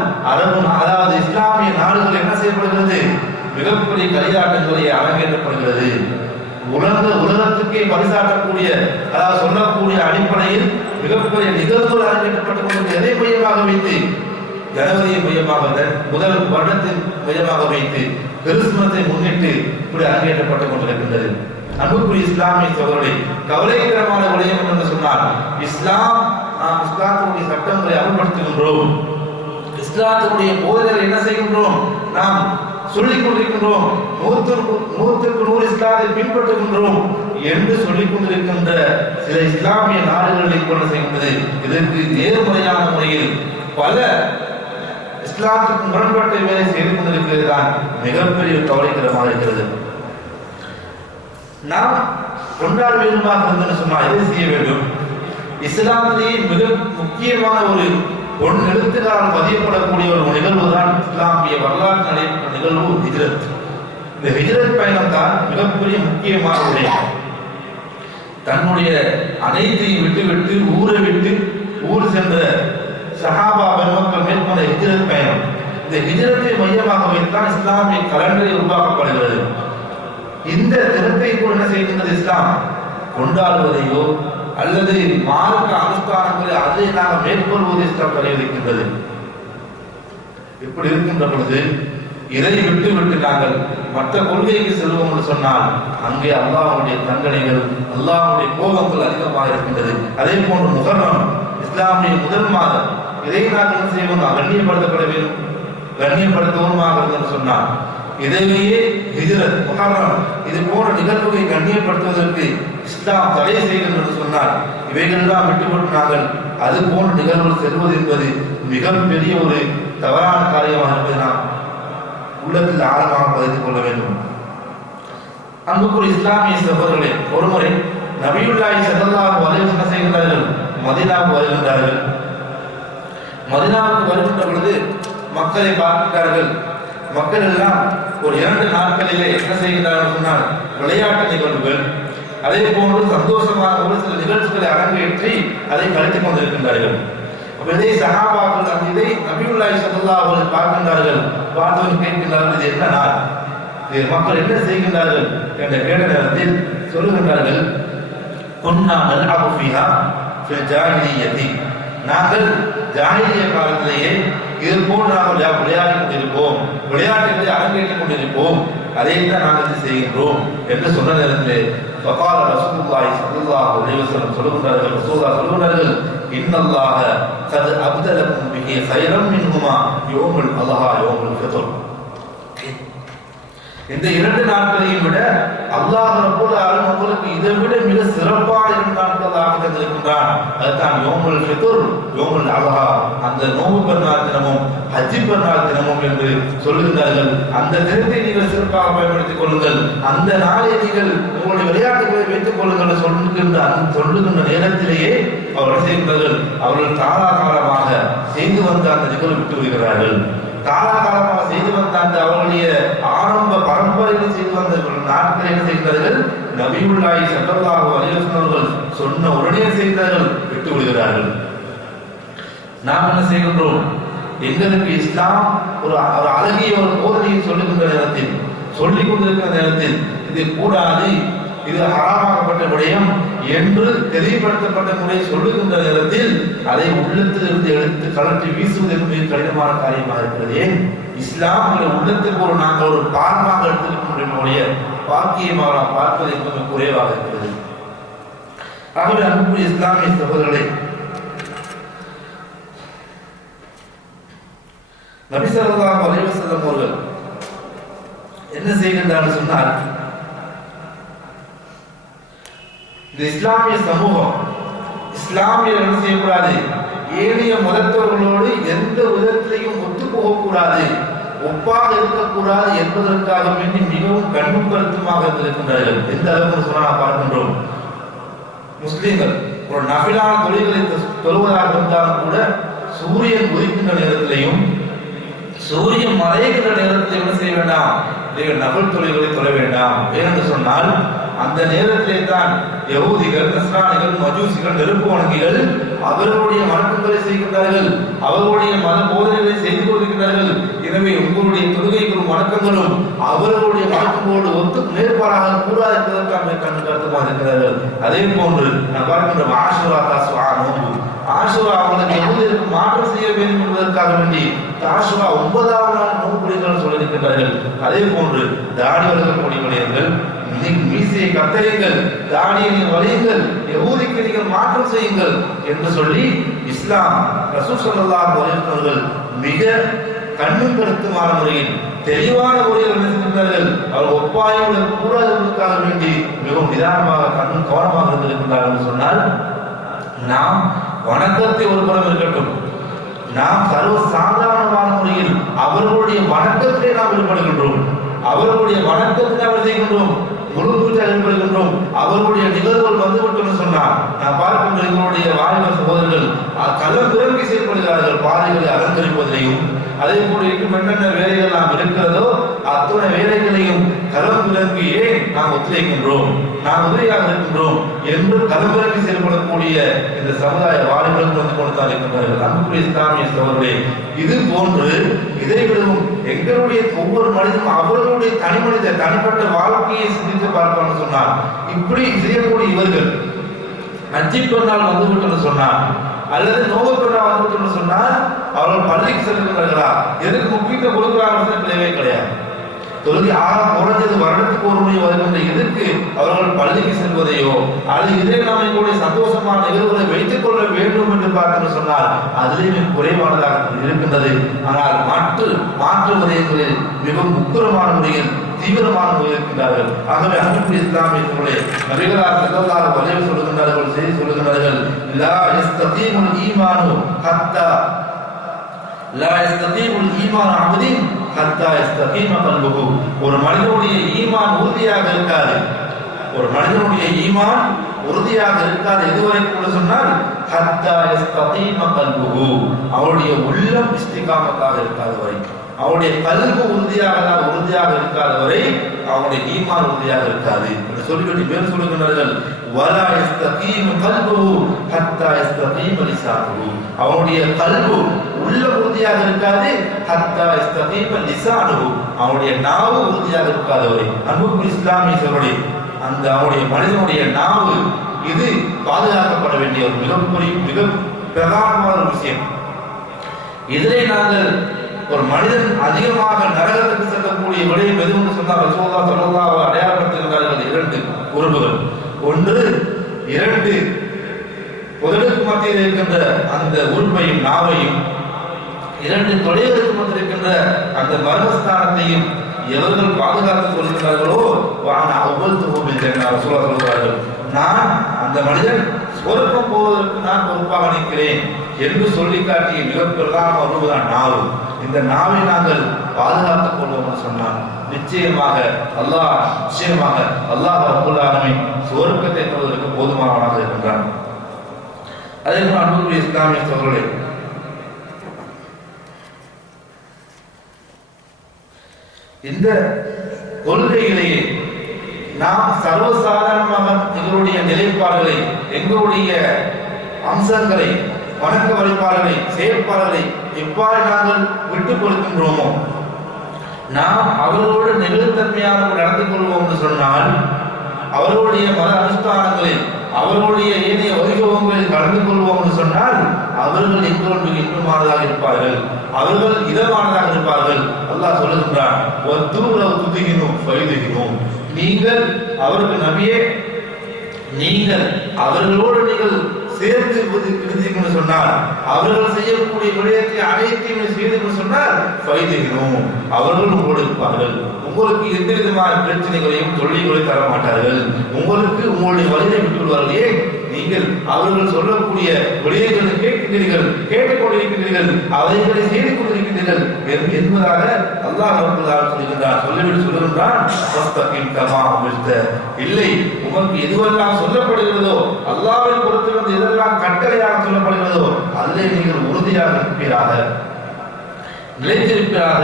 அதாவது இஸ்லாமிய நாடுகள் என்ன செய்யப்படுகிறது? மிகப்பெரிய களியாட்டங்களை அரங்கேற்றப்படுகிறது. உலகத்துக்கே பரிசாட்டக்கூடிய, அதாவது சொல்லக்கூடிய அடிப்படையில் மிகப்பெரிய நிகழ்வுகள் அரங்கேற்றப்பட்டுக் கொண்டு எதை மையமாக வைத்து? ஜனவரியை மையமாக, முதல் வருடத்தின் மையமாக வைத்து கிறிஸ்துமஸை முன்னிட்டு இப்படி அரங்கேற்றப்பட்டுக் கொண்டிருக்கின்றது. அன்புக்குரிய இஸ்லாமிய சகோதரர்களே, கவலைக்கிடமான விடயம் என்று சொன்னால், நாம் இஸ்லாத்தினுடைய சட்டங்களை அமல்படுத்துகின்றோம், இஸ்லாத்தினுடைய போதனை என்ன செய்கின்றோம்? நாம் சொல்லிக் கொண்டிருக்கின்றோம், 100க்கு 100 இஸ்லாத்தை பின்பற்றுகின்றோம் என்று சொல்லிக் கொண்டிருக்கின்ற சில இஸ்லாமிய நாடுகளை கொண்டு செய்கின்றது. இதற்கு நேர்முறையான முறையில் பல இஸ்லாத்துக்கு முரண்பட்ட வேலை செய்து கொண்டிருக்கிறது தான் மிகப்பெரிய கவலைக்கிடமாக இருக்கிறது. நாம் கொண்டாட வேண்டுமாக இருந்தது சொன்னால் எதை செய்ய வேண்டும்? இஸ்லாத்திலேயே மிக முக்கியமான ஒரு பொன் எழுத்துக்களால் பதியப்படக்கூடிய ஒரு நிகழ்வு தான் இஸ்லாமிய வரலாற்று நடைபெற்ற நிகழ்வு ஹிஜ்ரத். இந்த ஹிஜ்ரத் பயணம் தான் மிகப்பெரிய முக்கியமான ஒரு தன்னுடைய அனைத்தையும் விட்டுவிட்டு ஊரை விட்டு ஊர் சென்ற சஹாபா பெருமக்கள் மேற்கொண்ட ஹிஜ்ரத் பயணம். இந்த ஹிஜ்ரத்தை மையமாக வைத்தான் இஸ்லாமிய கலண்டரை உருவாக்கப்படுகிறது. இந்த தினத்தை கூட என்ன செய்கின்றது? இஸ்லாம் கொண்டாடுவதையோ அல்லது மார்க்க அனுஷ்டானங்களை அதை நாங்கள் மேற்கொள்வதை இஸ்லாம் தடைவிக்கின்றது. இப்படி இருக்கின்ற பொழுது இதை விட்டு நாங்கள் மற்ற கொள்கைக்கு செல்வோம் என்று சொன்னால் அங்கே அல்லாஹ்வுடைய தண்டனைகள், அல்லாஹ்வுடைய கோபங்கள் அதிகமாக இருக்கின்றது. அதே போன்று முஹர்ரம் இஸ்லாமிய முதல் மாதம், இதை நாங்கள் என்ன செய்வோம்? கண்ணியப்படுத்தப்பட வேண்டும், கண்ணியப்படுத்தவுமாக என்று சொன்னால் இதையே ஹிஜ்ரத், முஹர்ரம் இது போன்ற நிகழ்வுகளை கண்ணியப்படுத்துவதற்கு இஸ்லாம் தடை செய்கின்றது சொன்னால் இவைகளெல்லாம் விட்டுவிட்டு நாங்கள் அது போன்ற நிகழ்வுகள் செல்வது என்பது மிகப்பெரிய ஒரு தவறான காரியமாக இருப்பதை நாம் உள்ளத்தில் ஆழமாக பதித்துக் கொள்ள வேண்டும். அன்புக்குரிய இஸ்லாமிய சகோதரர்களே, ஒருமுறை நபியுல்லாஹி ஸல்லல்லாஹு அலைஹி வஸல்லம் செய்கிறார்கள், மதீனாவுக்கு வருகின்றார்கள். மதீனாவுக்கு வருகின்ற பொழுது மக்களை பார்க்கிறார்கள். மக்கள் எல்லாம் ஒரு 2 நாட்களிலே என்ன செய்கிறார்கள் சொன்னால் விளையாட்டு நிகழ்வுகள், அதே போன்று சந்தோஷமான ஒரு சில நிகழ்ச்சிகளை அரங்கேற்றி அதை கழித்துக் கொண்டிருக்கின்றார்கள். இதை சஹாபாக்கள் இதை நபியுல்லாஹி ஸல்லல்லாஹு அலைஹி வஸல்லம் பார்க்கின்றார்கள். பார்த்தவர்கள் கேட்கின்றார்கள், இது என்ன நாள், இது மக்கள் என்ன செய்கின்றார்கள் என்ற கேட்ட நேரத்தில் சொல்லுகின்றார்கள், குன்னா நல்அபு ஃபீஹா ஃபில் ஜாஹிலிய்யதி, நாங்கள் ஜாஹிலிய காலத்திலேயே இது போல் நாங்கள் விளையாடிக் கொண்டிருப்போம், விளையாட்டுகளை அரங்கேற்றிக் கொண்டிருப்போம். அதைத்தான் நாங்கள் செய்கின்றோம் என்று சொன்ன நேரத்தில் فقال رسول الله صلى الله عليه وسلم சொல்லுகிறார்கள், ரசூலுல்லாஹ் சொல்லுகிறார்கள், இன்னல்லாஹ قد ابدلكم به خيرا منهما يوم الاضحى يوم الفطر. இந்த இரண்டு நாட்களையும் விட அல்லாஹ் ரப்பல் ஆலமீன் உங்களுக்கு இதை விட மிக சிறப்பான இரண்டு நாட்களாக தந்திருக்கின்றான். அதுதான் யோமுல் ஃபித்ர், யோமுல் அல்ஹா, அந்த நோன்பு பெருநாள் தினமும் ஹஜ் பெருநாள் தினமும் என்று சொல்லுகிறார்கள். அந்த தினத்தை நீங்கள் சிறப்பாக பயன்படுத்திக் கொள்ளுங்கள், அந்த நாளை நீங்கள் உங்களுடைய விளையாட்டுகளை வைத்துக் கொள்ளுங்கள் சொல்லுகின்ற நேரத்திலேயே அவர்கள் செய்கிறார்கள். அவர்கள் காலாகாலமாக செய்து வந்த அந்த நிகழ்வு விட்டு விடுகிறார்கள். காலாகாலமாக செய்து வந்த அந்த அவர்களுடைய ஆரம்ப பரம்பரையில் செய்து வந்த நாட்கள் என்ன செய்கிறார்கள்? நபியுல்லாஹி ஸல்லல்லாஹு அலைஹி வஸல்லம் அவர்கள் சொன்ன உடனே செய்தார்கள், விட்டு விடுகிறார்கள். நாம் என்ன செய்கின்றோம்? எங்களுக்கு இஸ்லாம் ஒரு அழகிய ஒரு போதனையை சொல்லுகின்ற நேரத்தில், சொல்லிக் கொண்டிருக்கிற நேரத்தில் இது கூடாது, இது ஹராமாக்கப்பட்ட விடயம் என்று தெளிவுபடுத்தப்பட்ட முறையை சொல்லுகின்ற நேரத்தில் அதை உள்ளத்திலிருந்து எடுத்து கலற்றி வீசுவது என்பது கடினமான காரியமாக இருக்கிறது. ஏன்? இஸ்லாம் உள்ளத்துக்கு ஒரு நாங்கள் ஒரு பாரமாக எடுத்துக்கொண்டிருக்கிற பாக்கியமாக நாம் பார்ப்பது என்பது குறைவாக இருக்கிறது. ஆகவே அன்புக்குரிய இஸ்லாமிய சகோதரர்களே, நபி ஸல்லல்லாஹு அலைஹி வஸல்லம் அவர்கள் என்ன செய்கின்றார்கள் சொன்னால், இந்த இஸ்லாமிய சமூகம், இஸ்லாமியர் என்ன செய்யக்கூடாது? ஏனைய மதத்தவர்களோடு எந்த விதத்திலையும் ஒத்து போகக்கூடாது, ஒப்பாக இருக்கக்கூடாது என்பதற்காக வேண்டி மிகவும் கண்ணும் கருத்துமாக இருந்திருக்கின்றார்கள். எந்த அளவுக்கு சொன்னா பார்க்கின்றோம், முஸ்லிம்கள் ஒரு நஃபிலான தொழில்களை தொழுவதாக இருந்தாலும் கூட சூரியன் உதிக்கின்ற நேரத்திலையும் சூரியன் மறைகின்ற நேரத்தில் என்ன செய்ய வேண்டாம்? நீங்கள் நஃபில் தொழில்களை தொழ வேண்டாம். ஏனென்று சொன்னால் அந்த நேரத்திலே தான் யஹூதிகள், நஸ்ரானிகள், மஜூசிகள், நெருப்பு வணங்கிகள் அவர்களுடைய வணக்கங்களை செய்கின்றார்கள், அவர்களுடைய மத போதனைகளை செய்து கொண்டிருக்கிறார்கள். எனவே உங்களுடைய தொழுகைகளும் வணக்கங்களும் அவர்களுடைய வணக்கங்களோடு ஒத்து நேர்பாராக கூடாது என்பதற்காக கண் கருத்துமாக இருக்கிறார்கள். அதே போன்று நான் பார்க்கின்ற ஆஷுரா தாசுவா நோன்பு, ஆஷுரா அவங்களுக்கு யஹூதிகளுக்கு மாற்றம் செய்ய வேண்டும் என்பதற்காக வேண்டி ஆஷுரா 9வது நாள் நோன்பு பிடிக்கிறார்கள் சொல்லியிருக்கிறார்கள். அதே போன்று தாடி வளர்க்கக்கூடிய விடயங்கள், மீசையை கத்தரிங்கள், தாடியை வலியுங்கள், யஹூதிக்கு நீங்கள் மாற்றம் செய்யுங்கள் என்று சொல்லி இஸ்லாம் ரசூல் ஸல்லல்லாஹு அலைஹி வஸல்லம் மிக கண்ணும் கருத்துமான முறையில் தெளிவான முறையில் இருந்திருக்கிறார்கள். அவர் ஒப்பாயம் கூடாததற்காக வேண்டி மிகவும் நிதானமாக கண்ணும் கவனமாக இருந்திருக்கிறார்கள் என்று சொன்னால், நாம் வணக்கத்தை ஒரு புறம் இருக்கட்டும், நாம் சர்வ சாதாரணமான முறையில் அவர்களுடைய வணக்கத்திலே நாம் ஈடுபடுகின்றோம், அவர்களுடைய வணக்கத்தை நாம் செய்கின்றோம், முழு பூஜையாக ஈடுபடுகின்றோம். அவர்களுடைய நிகழ்வுகள் வந்துவிட்டோம்னு சொன்னால் நான் பார்க்கின்ற எங்களுடைய வாலிப சகோதரர்கள் களம் விரும்பி செயல்படுகிறார்கள், பாதைகளை அலங்கரிப்பதிலையும் அதே போல இன்னும் என்னென்ன வேலைகள் நாம் இருக்கிறதோ அத்தனை வேலைகளையும் களம் விளங்கி ஏன் நாம் ஒத்துழைக்கின்றோம், நாம் உதவியாக இருக்கின்றோம் என்று களம் விளங்கி செயல்படக்கூடிய இந்த சமுதாய வாலிபர்கள் வந்து கொண்டுதான் இருக்கின்றார்கள். அன்புக்குரிய இஸ்லாமிய சகோதரர்களே, இது போன்று இதை விடவும் எங்களுடைய ஒவ்வொரு மனிதனும் அவர்களுடைய தனிப்பட்ட வாழ்க்கையை சிந்தித்து பார்ப்பான்னு சொன்னார். இப்படி செய்யக்கூடிய இவர்கள் ஹஜ் பெருநாள் வந்துவிட்டோம்னு சொன்னார், அல்லது நோன்பு பெருநாள் வந்துவிட்டோம்னு சொன்னால் அவர்கள் பள்ளிக்கு செல்கிறார்களா, எதுக்கு முக்கியத்துவம் கொடுக்கிறார்கள் கிடையவே கிடையாது. தொழுகை குறைஞ்சது வருடத்துக்கு ஒரு முறை வருகின்ற இதற்கு அவர்கள் பள்ளிக்கு செல்வதையோ அல்லது இதே நாம் எங்களுடைய சந்தோஷமான நிகழ்வுகளை வைத்துக் கொள்ள வேண்டும் என்று பார்த்து சொன்னால் அதிலே குறைவானதாக இருக்கின்றது. ஆனால் மாற்று விடயங்களில் மிகவும் முக்கியமான முறையில் தீவிரமான முறையில் இருக்கின்றார்கள். ஆகவே அன்புக்குரிய இஸ்லாமியர்களே, நபிகளார் ஸல்லல்லாஹு அலைஹி வஸல்லம் சொல்லுகின்றார்கள், செய்தி சொல்லுகின்றார்கள், லா யஸ்தகீமுல் ஈமானு ஹத்தா லா யஸ்தகீமுல் ஈமானு அப்தின் ஹத்தா யஸ்தகீம கல்புஹு. ஒரு மனிதனுடைய ஈமான் உறுதியாக இருக்காது, ஒரு மனிதனுடைய ஈமான் உறுதியாக இருக்காது எதுவரைக்கும் சொன்னால் ஹத்தா யஸ்தகீம கல்புஹு, அவருடைய உள்ளம் இஸ்திகாமத்தாக இருக்காத வரை, அவருடைய கல்பு உறுதியாக இருக்காத வரை அவருடைய ஈமான் உறுதியாக இருக்காது என்று சொல்லிவிட்டு மேல் சொல்லுகிறார்கள், வலா யஸ்தகீமு கல்புஹு ஹத்தா யஸ்தகீம லிசானுஹு, அவருடைய கல்பு உள்ள உறுதியாக இருக்காது, ஹத்தா யஸ்தகீம லிசானுஹு, அவருடைய நாவு உறுதியாக இருக்காதவரை. அன்புக்குரிய இஸ்லாமிய சகோதரர்களே, அந்த அவருடைய மனிதனுடைய நாவு இது பாதுகாக்கப்பட வேண்டிய ஒரு மிக பிரதானமான ஒரு விஷயம். இதிலே நாங்கள் ஒரு மனிதன் அதிகமாக நரகத்துக்கு செல்லக்கூடிய விடயம் எதுவும் சொன்னால் ரசூலுல்லாஹ் ஸல்லல்லாஹு அலைஹி அடையாளப்படுத்துகிறார்கள். இரண்டு உறுப்புகள். ஒன்று, இரண்டு உதடுக்கு மத்தியில் இருக்கின்ற அந்த உறுப்பையும் நாவையும், இரண்டு தொடைகளுக்கு மத்தியில் இருக்கின்ற அந்த மர்மஸ்தானத்தையும் எவர்கள் பாதுகாத்துக் கொள்கிறார்களோ அவ்வளவு சொல்கிறார்கள், நான் அந்த மனிதன் சொர்க்கம் போவதற்கு நான் பொறுப்பாக நிற்கிறேன் என்று சொல்லி காட்டிய மிக பிரதான உறுப்புதான் நாவு. இந்த நாவை நாங்கள் பாதுகாத்துக் கொள்வோம் சொன்னார் நிச்சயமாக அல்லாஹ் ரப்பல் ஆலமீன் சொர்க்கத்தை பெறுவதற்கு போதுமானவனாக இருக்கின்றான். அதே போல அன்புக்குரிய இஸ்லாமிய சகோதரர்களே, இந்த கொள்கையிலேயே நாம் சர்வசாதாரணமாக எங்களுடைய நிலைப்பாடுகளை, எங்களுடைய அம்சங்களை, வணக்க வழிபாடுகளை, செயற்பாடுகளை எவ்வாறு நாங்கள் விட்டுக் கொடுக்கின்றோமோ, நாம் அவர்களோடு நெகிழ்த்தன்மையாக நடந்து கொள்வோம் என்று சொன்னால், அவர்களுடைய மத அனுஷ்டானங்களில், அவர்களுடைய ஏனைய வைபவங்களில் கலந்து கொள்வோம் என்று சொன்னால், அவர்கள் எங்களோடு இன்பமானதாக இருப்பார்கள், அவர்கள் இதமானதாக இருப்பார்கள். அல்லாஹ் சொல்லுகின்றான், நீங்கள் அவருக்கு நபியே, நீங்கள் அவர்களோடு நீங்கள் சேர்ந்து இருந்தீங்கன்னு சொன்னால், அவர்கள் செய்யக்கூடிய விடயத்தை அனைத்தையும் செய்து சொன்னால் அவர்கள் உங்களோடு இருப்பார்கள். உங்களுக்கு எந்த விதமான பிரச்சனைகளையும் தொல்லைகளையும் தர மாட்டார்கள். உங்களுக்கு உங்களுடைய வழியை விட்டுவிடுவார்கள். ஏன்? நீங்கள் அவர்கள் சொல்லக்கூடிய விடயங்களை கேட்கின்றீர்கள், கேட்டுக்கொண்டிருக்கின்றீர்கள், அவைகளை செய்து கொண்டிருக்கின்றீர்கள் என்பதாக அல்லாஹ் ரப்பல் ஆலமீன் சொல்லுகின்றார். சொல்லிவிட்டு சொல்லுகின்றான், இல்லை, உமக்கு எதுவெல்லாம் சொல்லப்படுகிறதோ, அல்லாஹ்வை பொறுத்திருந்து எதெல்லாம் கட்டளையாக சொல்லப்படுகிறதோ அதிலே நீங்கள் உறுதியாக இருப்பீராக, நிலைத்திருப்பீராக.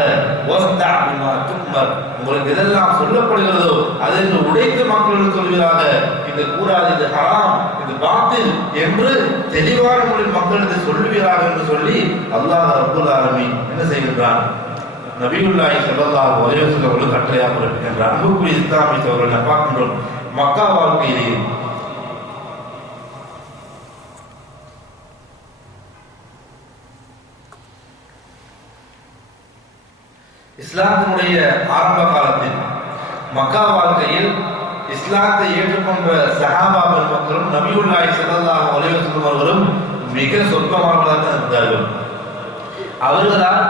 உங்களுக்கு எதெல்லாம் சொல்லப்படுகிறதோ அதை உடைத்து மக்களுக்கு சொல்வீராக. இது கூடாது, இது ஹராம், இது பாத்தில் என்று தெளிவான முறையில் மக்களுக்கு சொல்லுவீராக என்று சொல்லி அல்லாஹ் ரப்பல் ஆலமீன் என்ன செய்கின்றான்? நபியுல்லாஹி ஸல்லல்லாஹு அலைஹி வஸல்லம் அவர்கள் கட்டளையாக பிறப்பிக்கின்றார். அன்புக்குரிய இஸ்லாமிய சகோதரர்களை பார்க்கின்றோம். மக்கா வாழ்க்கையிலே இஸ்லாத்தினுடைய ஆரம்ப காலத்தில் மக்கா வாழ்க்கையில் இஸ்லாத்தை ஏற்றுக்கொண்ட சஹாபாக்கள் மக்களும் நபியுல்லாஹி ஸல்லல்லாஹு அலைஹி வஸல்லம் அவர்களும் மிக சொற்பமானவர்களாக இருந்தார்கள். அவர்களால்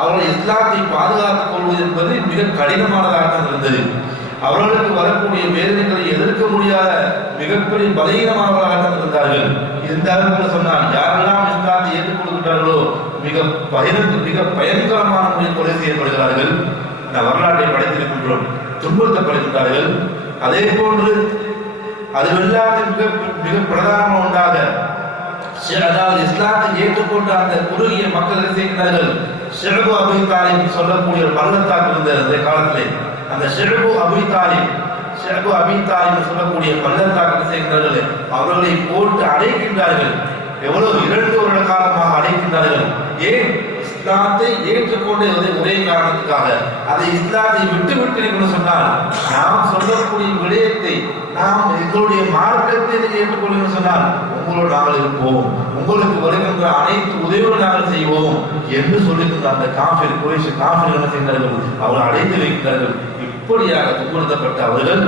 அவர்கள் இஸ்லாத்தை பாதுகாத்துக் கொள்வது என்பது மிக கடினமானதாக இருந்தது. அவர்களுக்கு வரக்கூடிய வேதனைகளை எதிர்க்க முடியாத மிகப்பெரிய பலகீனமானவர்களாக இருந்தார்கள். இந்த அளவுக்கு சொன்னால், யாரெல்லாம் இஸ்லாத்தை ஏற்றுக்கொள்கின்றார்களோ மிக பயங்கரமான முறையில் கொலை செய்யப்படுகிறார்கள். வரலாற்றை படைத்திருக்கின்றோம். துன்புறுத்தப்படுகின்றார்கள். அதே போன்று அது எல்லாத்தையும் மிக பிரதான ஒன்றாக, அதாவது இஸ்லாத்தை ஏற்றுக்கொண்ட அந்த குறுகிய மக்கள் செய்கிறார்கள். ஷிஅபு அபீ தாலிப் சொல்லக்கூடிய ஒரு பள்ளத்தாக்கு இருந்த அந்த காலத்திலே, அந்த ஷிஅபு அபீ தாலிப் சொல்லக்கூடிய பள்ளத்தாக்கு செய்கிறார்கள். அவர்களை போட்டு அடைக்கின்றார்கள். எவ்வளவு 2 வருட காலமாக அடைக்கின்றார்கள். ஏன்? இஸ்லாத்தை ஏற்றுக்கொண்ட ஒரே காரணத்துக்காக. அதை இஸ்லாத்தை விட்டு சொன்னால், நாம் சொல்லக்கூடிய விடயத்தை, நாம் எங்களுடைய மார்க்கத்தை ஏற்றுக்கொள்ள சொன்னால், உங்களோடு நாங்கள் இருப்போம், உங்களுக்கு வருகின்ற அனைத்து உதவிகளும் நாங்கள் செய்வோம் என்று சொல்லுகின்ற அந்த காஃபிர் குறைஷ் காஃபிர் என்ன செய்கிறார்கள்? அவர்கள் அடைத்து வைக்கிறார்கள். இப்படியாக துன்புறுத்தப்பட்ட அவர்கள்,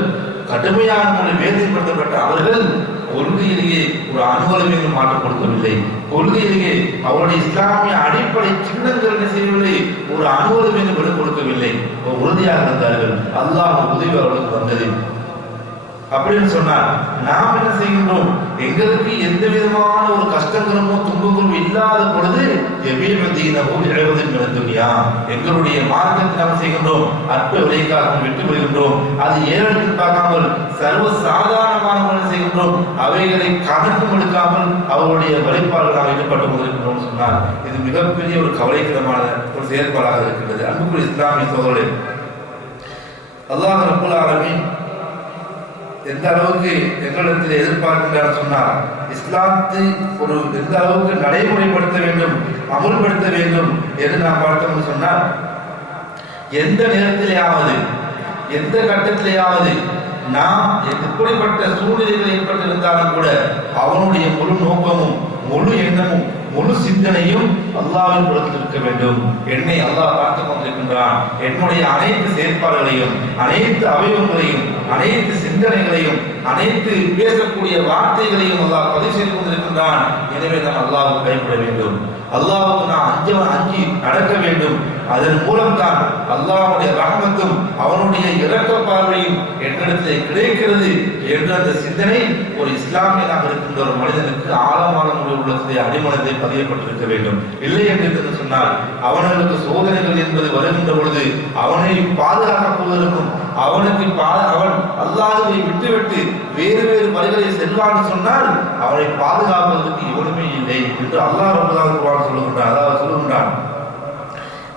கடுமையான முறையில் வேதனைப்படுத்தப்பட்ட அவர்கள் கொள்கையிலேயே ஒரு அனுகூலமையும் மாற்றம் கொடுக்கவில்லை. கொள்கையிலேயே அவருடைய இஸ்லாமிய அடிப்படை சின்னங்கள் என்ன செய்யவில்லை, ஒரு அனுகூலமையும் விட கொடுக்கவில்லை. உறுதியாக இருந்தார்கள். அல்லாஹ் உதவி அவர்களுக்கு வந்தது. அப்படின்னு சொன்னார். நாம் என்ன செய்கின்றோம்? எங்களுக்கு எந்த விதமான ஒரு கஷ்டங்களுமோ துன்பங்களும் இல்லாத பொழுது எங்களுடைய மார்க்கத்தை நாம் செய்கின்றோம், அற்ப விலைக்காக விட்டு விடுகின்றோம். அது ஏழத்தில் பார்க்காமல் சர்வ சாதாரணமான செய்கின்றோம். அவைகளை கணக்கும் எடுக்காமல் அவருடைய வழிபாடுகளாக ஈடுபட்டு கொண்டிருக்கின்றோம் சொன்னார். இது மிகப்பெரிய ஒரு கவலைக்கிடமான ஒரு செயற்பாடாக இருக்கின்றது. அன்புக்குரிய இஸ்லாமிய சகோதரர்களே, அல்லாஹ் ரப்பல் ஆலமீன் எந்த அளவுக்கு எங்களிடத்தில் எதிர்பார்க்கின்றார் சொன்னார், இஸ்லாத்தை ஒரு எந்த அளவுக்கு நடைமுறைப்படுத்த வேண்டும், அமுல்படுத்த வேண்டும் என்று நாம் பார்த்தோம்னு சொன்னால், எந்த நேரத்திலேயாவது, எந்த கட்டத்திலேயாவது நாம் எப்படிப்பட்ட சூழ்நிலைகள் ஏற்பட்டிருந்தாலும் கூட அவனுடைய முழு நோக்கமும் முழு எண்ணமும் முழு சிந்தனையும் அல்லாஹ்வின் புறத்தில் இருக்க வேண்டும். என்னை அல்லாஹ் பார்த்துக் கொண்டிருக்கின்றான். என்னுடைய அனைத்து செயற்பாடுகளையும், அனைத்து அவயவங்களையும், அனைத்து சிந்தனைகளையும், அனைத்து பேசக்கூடிய வார்த்தைகளையும் அல்லாஹ் பதிவு செய்து கொண்டிருக்கின்றான். எனவே நான் அல்லாஹ்வுக்கு பயப்பட வேண்டும், அல்லாஹ்வுக்கு நான் அஞ்சி நடக்க வேண்டும். அதன் மூலம்தான் அல்லாஹ்வுடைய ரஹ்மத்தும் அவனுடைய இரக்க பார்வையும் என்னிடத்தில் கிடைக்கிறது என்ற அந்த சிந்தனை ஒரு இஸ்லாமியனாக இருக்கின்ற ஒரு மனிதனுக்கு ஆழமான உள்ளத்திலே அடிமனத்தை பதியப்பட்டிருக்க வேண்டும். இல்லை என்று சொன்னால் அவனுக்கு சோதனைகள் என்பது வருகின்ற பொழுது அவனை பாதுகாக்கப்படுவதற்கும் அவனுக்கு அவன் அல்லாஹ்வை விட்டுவிட்டு வேறு வேறு வழிகளில் செல்வான்னு சொன்னால் அவனை பாதுகாப்பதற்கு எவனுமே இல்லை என்று அல்லாஹ் ரப்பல் சொல்லுகின்றான். அதாவது சொல்லுகின்றான்,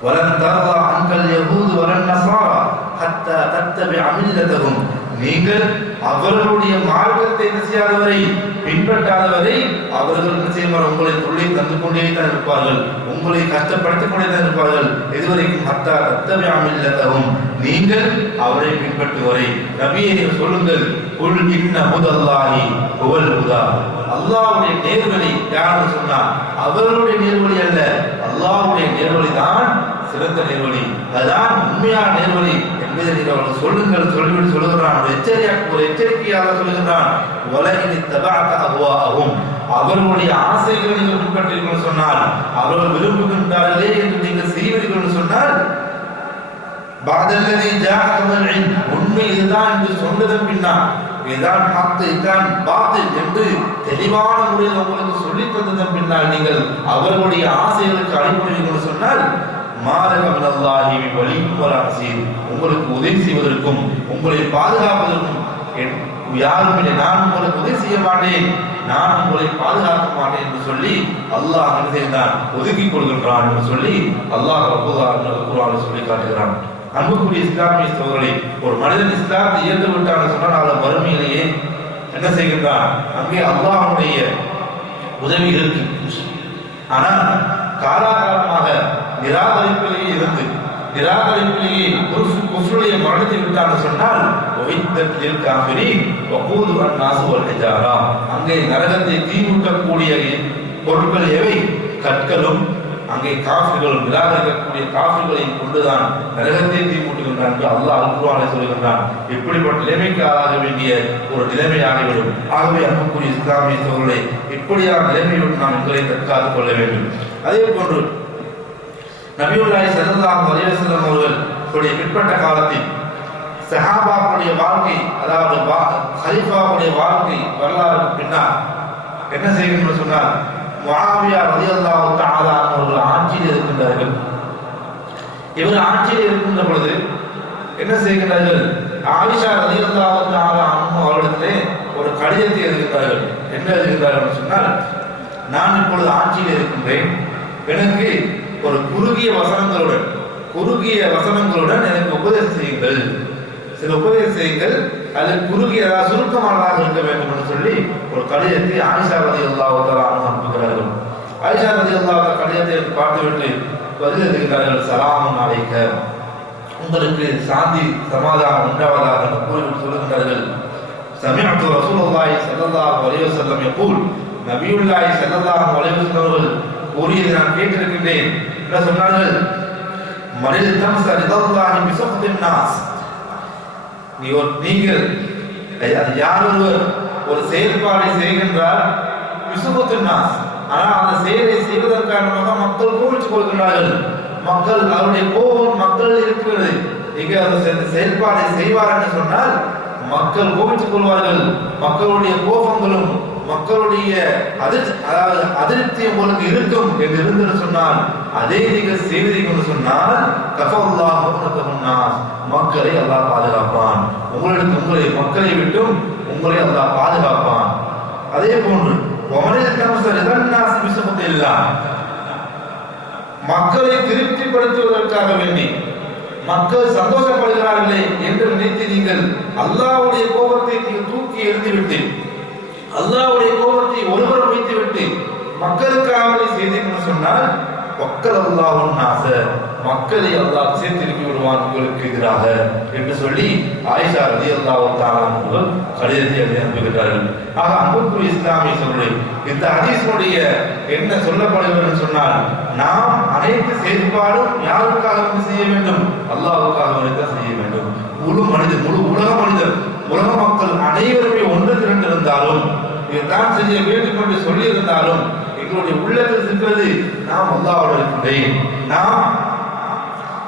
வலன் தர்தா அன்கல் யஹூது வலன் நஸாரா ஹத்தா தத்தபிஅ மில்லதஹும். நீங்கள் அவர்களுடைய மார்க்கத்தை செய்யாதவரை, பின்பற்றாதவரை அவர்கள் என்ன செய்வார்கள்? உங்களை தொல்லை தந்து கொண்டே தான் இருப்பார்கள், உங்களை கஷ்டப்படுத்திக் கொண்டே தான் இருப்பார்கள். இதுவரைக்கும் ஹத்தா தத்தபிஅ மில்லதஹும், நீங்கள் அவரை பின்பற்றுவரை. நபியே சொல்லுங்கள், குல் இன்ன ஹுதல்லாஹி ஹுவல் ஹுதா. அல்லாஹ்வுடைய நேர்வழி யாரு சொன்னார்? அவர்களுடைய நேர்வழி அல்ல, அல்லாஹ்வுடைய நேர்வழி தான் சிறந்த நேர்வழி, அதுதான் உண்மையான நேர்வழி என்பதை நீங்கள் அவர்கள் சொல்லுங்கள் சொல்லிவிட்டு சொல்லுகிறான். ஒரு எச்சரிக்கையாக சொல்லுகின்றான், வலஇன் தபஅத அஹ்வாஅஹும், அவர்களுடைய ஆசைகளை நீங்கள் பின்பற்றீர்கள் சொன்னால், அவர்கள் விரும்புகின்றார்களே என்று நீங்கள் செய்வீர்கள் சொன்னால், பாதல்லதி ஜாஅகல் இல்ம், உண்மை இதுதான் என்று சொன்னதன் பின்னால், இதுதான் ஹக் இதுதான் பாத்தில் என்று தெளிவான முறையில் உங்களுக்கு சொல்லித் தந்ததன் பின்னால் நீங்கள் அவர்களுடைய ஆசைகளுக்கு அடிபடுவீர்கள் சொன்னால், மாலக மினல்லாஹி வலியும் வலா நஸீர், உங்களுக்கு உதவி செய்வதற்கும் உங்களை பாதுகாப்பதற்கும் யாரும் இல்லை. நான் உங்களுக்கு உதவி செய்ய மாட்டேன், நான் உங்களை பாதுகாக்க மாட்டேன் என்று சொல்லி அல்லாஹ் நினைத்தான் ஒதுக்கிக் கொள்கின்றான் என்று சொல்லி அல்லாஹ் குர்ஆனில் சொல்லி காட்டுகிறான். அன்புக்குரிய இஸ்லாமிய சகோதரர்களே, ஒரு மனிதன் இஸ்லாத்தை ஏற்று விட்டான்னு சொன்னால் அவன் வறுமையிலேயே என்ன செய்கின்றான்? அங்கே அல்லாஹ்வுடைய உதவி இருக்கு. ஆனால் காலாகாலமாக நிராகரிப்பிலேயே இருந்து நிராகரிப்பிலேயே குஃப்ருடைய மரணத்தை விட்டான்னு சொன்னால் அங்கே நரகத்தை தீமூட்டக்கூடிய பொருட்கள் எவை? கற்களும், அங்கே காஃபிர்களும், நிராகரிக்கக்கூடிய காஃபிர்களையும் கொண்டுதான் நரகத்தை தீமூட்டுகின்றான் என்று அல்லாஹ் அல்-குர்ஆனில் சொல்கின்றான். இப்படிப்பட்ட நிலைமைக்கு ஆளாக வேண்டிய ஒரு நிலைமையாகிவிடும். ஆகவே அன்புக்குரிய இஸ்லாமிய சகோதரர்களே, இப்படியான நிலைமையோடு நாம் எங்களை தற்காத்துக் கொள்ள வேண்டும். அதே போன்று நபியுல்லாஹி ஸல்லல்லாஹு அலைஹி வஸல்லம் அவர்கள் பிற்பட்ட காலத்தில் சஹாபாக்களுடைய வாழ்க்கை, அதாவது ஹலீஃபாவுடைய வாழ்க்கை வரலாறுக்கு பின்னால் என்ன செய்யணும்னு சொன்னால், முஆவியா ரலியல்லாஹு தஆலா அவர்கள் ஆட்சியில் இருக்கின்றார்கள். இவர் ஆட்சியில் இருக்கின்ற பொழுது என்ன செய்கிறார்கள்? ஆயிஷா ரலியல்லாஹு தஆலா அவர்களிடத்திலே ஒரு கடிதத்தை எழுதுகிறார்கள். என்ன எழுதுகிறார்கள் சொன்னால், நான் இப்பொழுது ஆட்சியில் இருக்கின்றேன், எனக்கு ஒரு குறுகிய வசனங்களுடன் எனக்கு உபதேசம் செய்யுங்கள், சில உபதேசம் செய்யுங்கள், அது குறுகியதாக சுருக்கமானதாக இருக்க வேண்டும் என்று சொல்லி ஒரு கடிதத்தை ஆயிஷா ரலியல்லாஹு தஆலா அனுப்புகிறார்கள். ஆயிஷா ரலியல்லாஹு கடிதத்தை பார்த்துவிட்டு பதில் எழுதுகிறார்கள், ஸலாமுன் அலைக்க, உங்களுக்கு சாந்தி சமாதானம் உண்டாவதாக என்று கூறிவிட்டு சொல்லுகின்றார்கள், சமிஅத்து ரசூலுல்லாஹி ஸல்லல்லாஹு அலைஹி வஸல்லம் யகூல், நபியுல்லாஹி ஸல்லல்லாஹு அலைஹி வஸல்லம் அவர்கள் கூறியதை நான் கேட்டிருக்கின்றேன். என்ன சொன்னார்கள்? மனில் தம்ஸ ரிதல்லாஹி பிஸஃப்தின் நாஸ், நீங்கள் யார் ஒரு செயல்பாடை செய்கின்றார், பிஸஃப்தின் நாஸ், ஆனால் அந்த செயலை செய்வதன் காரணமாக மக்கள் கோபித்துக் கொள்கிறார்கள், மக்கள் அவருடைய கோபம் மக்கள் இருக்கிறது. நீங்க அந்த செயல்பாடை செய்வார் என்று சொன்னால் மக்கள் கோபித்துக் கொள்வார்கள், மக்களுடைய கோபங்களும் மக்களுடைய அதிருப்தி உங்களுக்கு இருக்கும் என்று இருந்து சொன்னால், அதே நீங்கள் செய்வீர்கள் சொன்னால் கஃபல்லாஹு முன்னதஹுன்னாஸ், மக்களை அல்லாஹ் பாதுகாப்பான், உங்களை மக்களை விட்டும் உங்களை அல்லாஹ் பாதுகாப்பான். அதே போன்று மக்களை திருப்திப்படுத்துவதற்காக வேண்டி மக்கள் சந்தோஷப்படுகிறார்களே என்று நினைத்து நீங்கள் அல்லாஹ்வுடைய கோபத்தை நீங்கள் தூக்கி எறிந்துவிட்டு, அல்லாஹ்வுடைய கோபத்தை ஒருவரும் வைத்துவிட்டு மக்களுக்காக செய்தீர்கள் சொன்னால் மக்கள் அல்லாஹ்வின் நாச, மக்களை அல்லாஹ் திசை திருப்பி விடுவான் உங்களுக்கு எதிராக என்று சொல்லி ஆயிஷா ரலியல்லாஹு தஆலா அவர்கள் கடிதத்தை எழுதி அனுப்புகிறார்கள். ஆக அன்புக்குரிய இஸ்லாமிய சகோதரர்களே, இந்த ஹதீஸுடைய என்ன சொல்லப்படுகிறது சொன்னால், நாம் அனைத்து செயல்பாடும் யாருக்காக செய்ய வேண்டும்? அல்லாஹ்வுக்காக செய்ய வேண்டும். முழு உலக மனிதர், உலக மக்கள் அனைவருமே ஒன்று திரண்டு இருந்தாலும், இதுதான் செய்ய வேண்டும் என்று சொல்லி இருந்தாலும், எங்களுடைய உள்ளத்தில் இருக்கிறது நாம் அல்லாஹ்வோடு இருக்கின்றேன், நாம்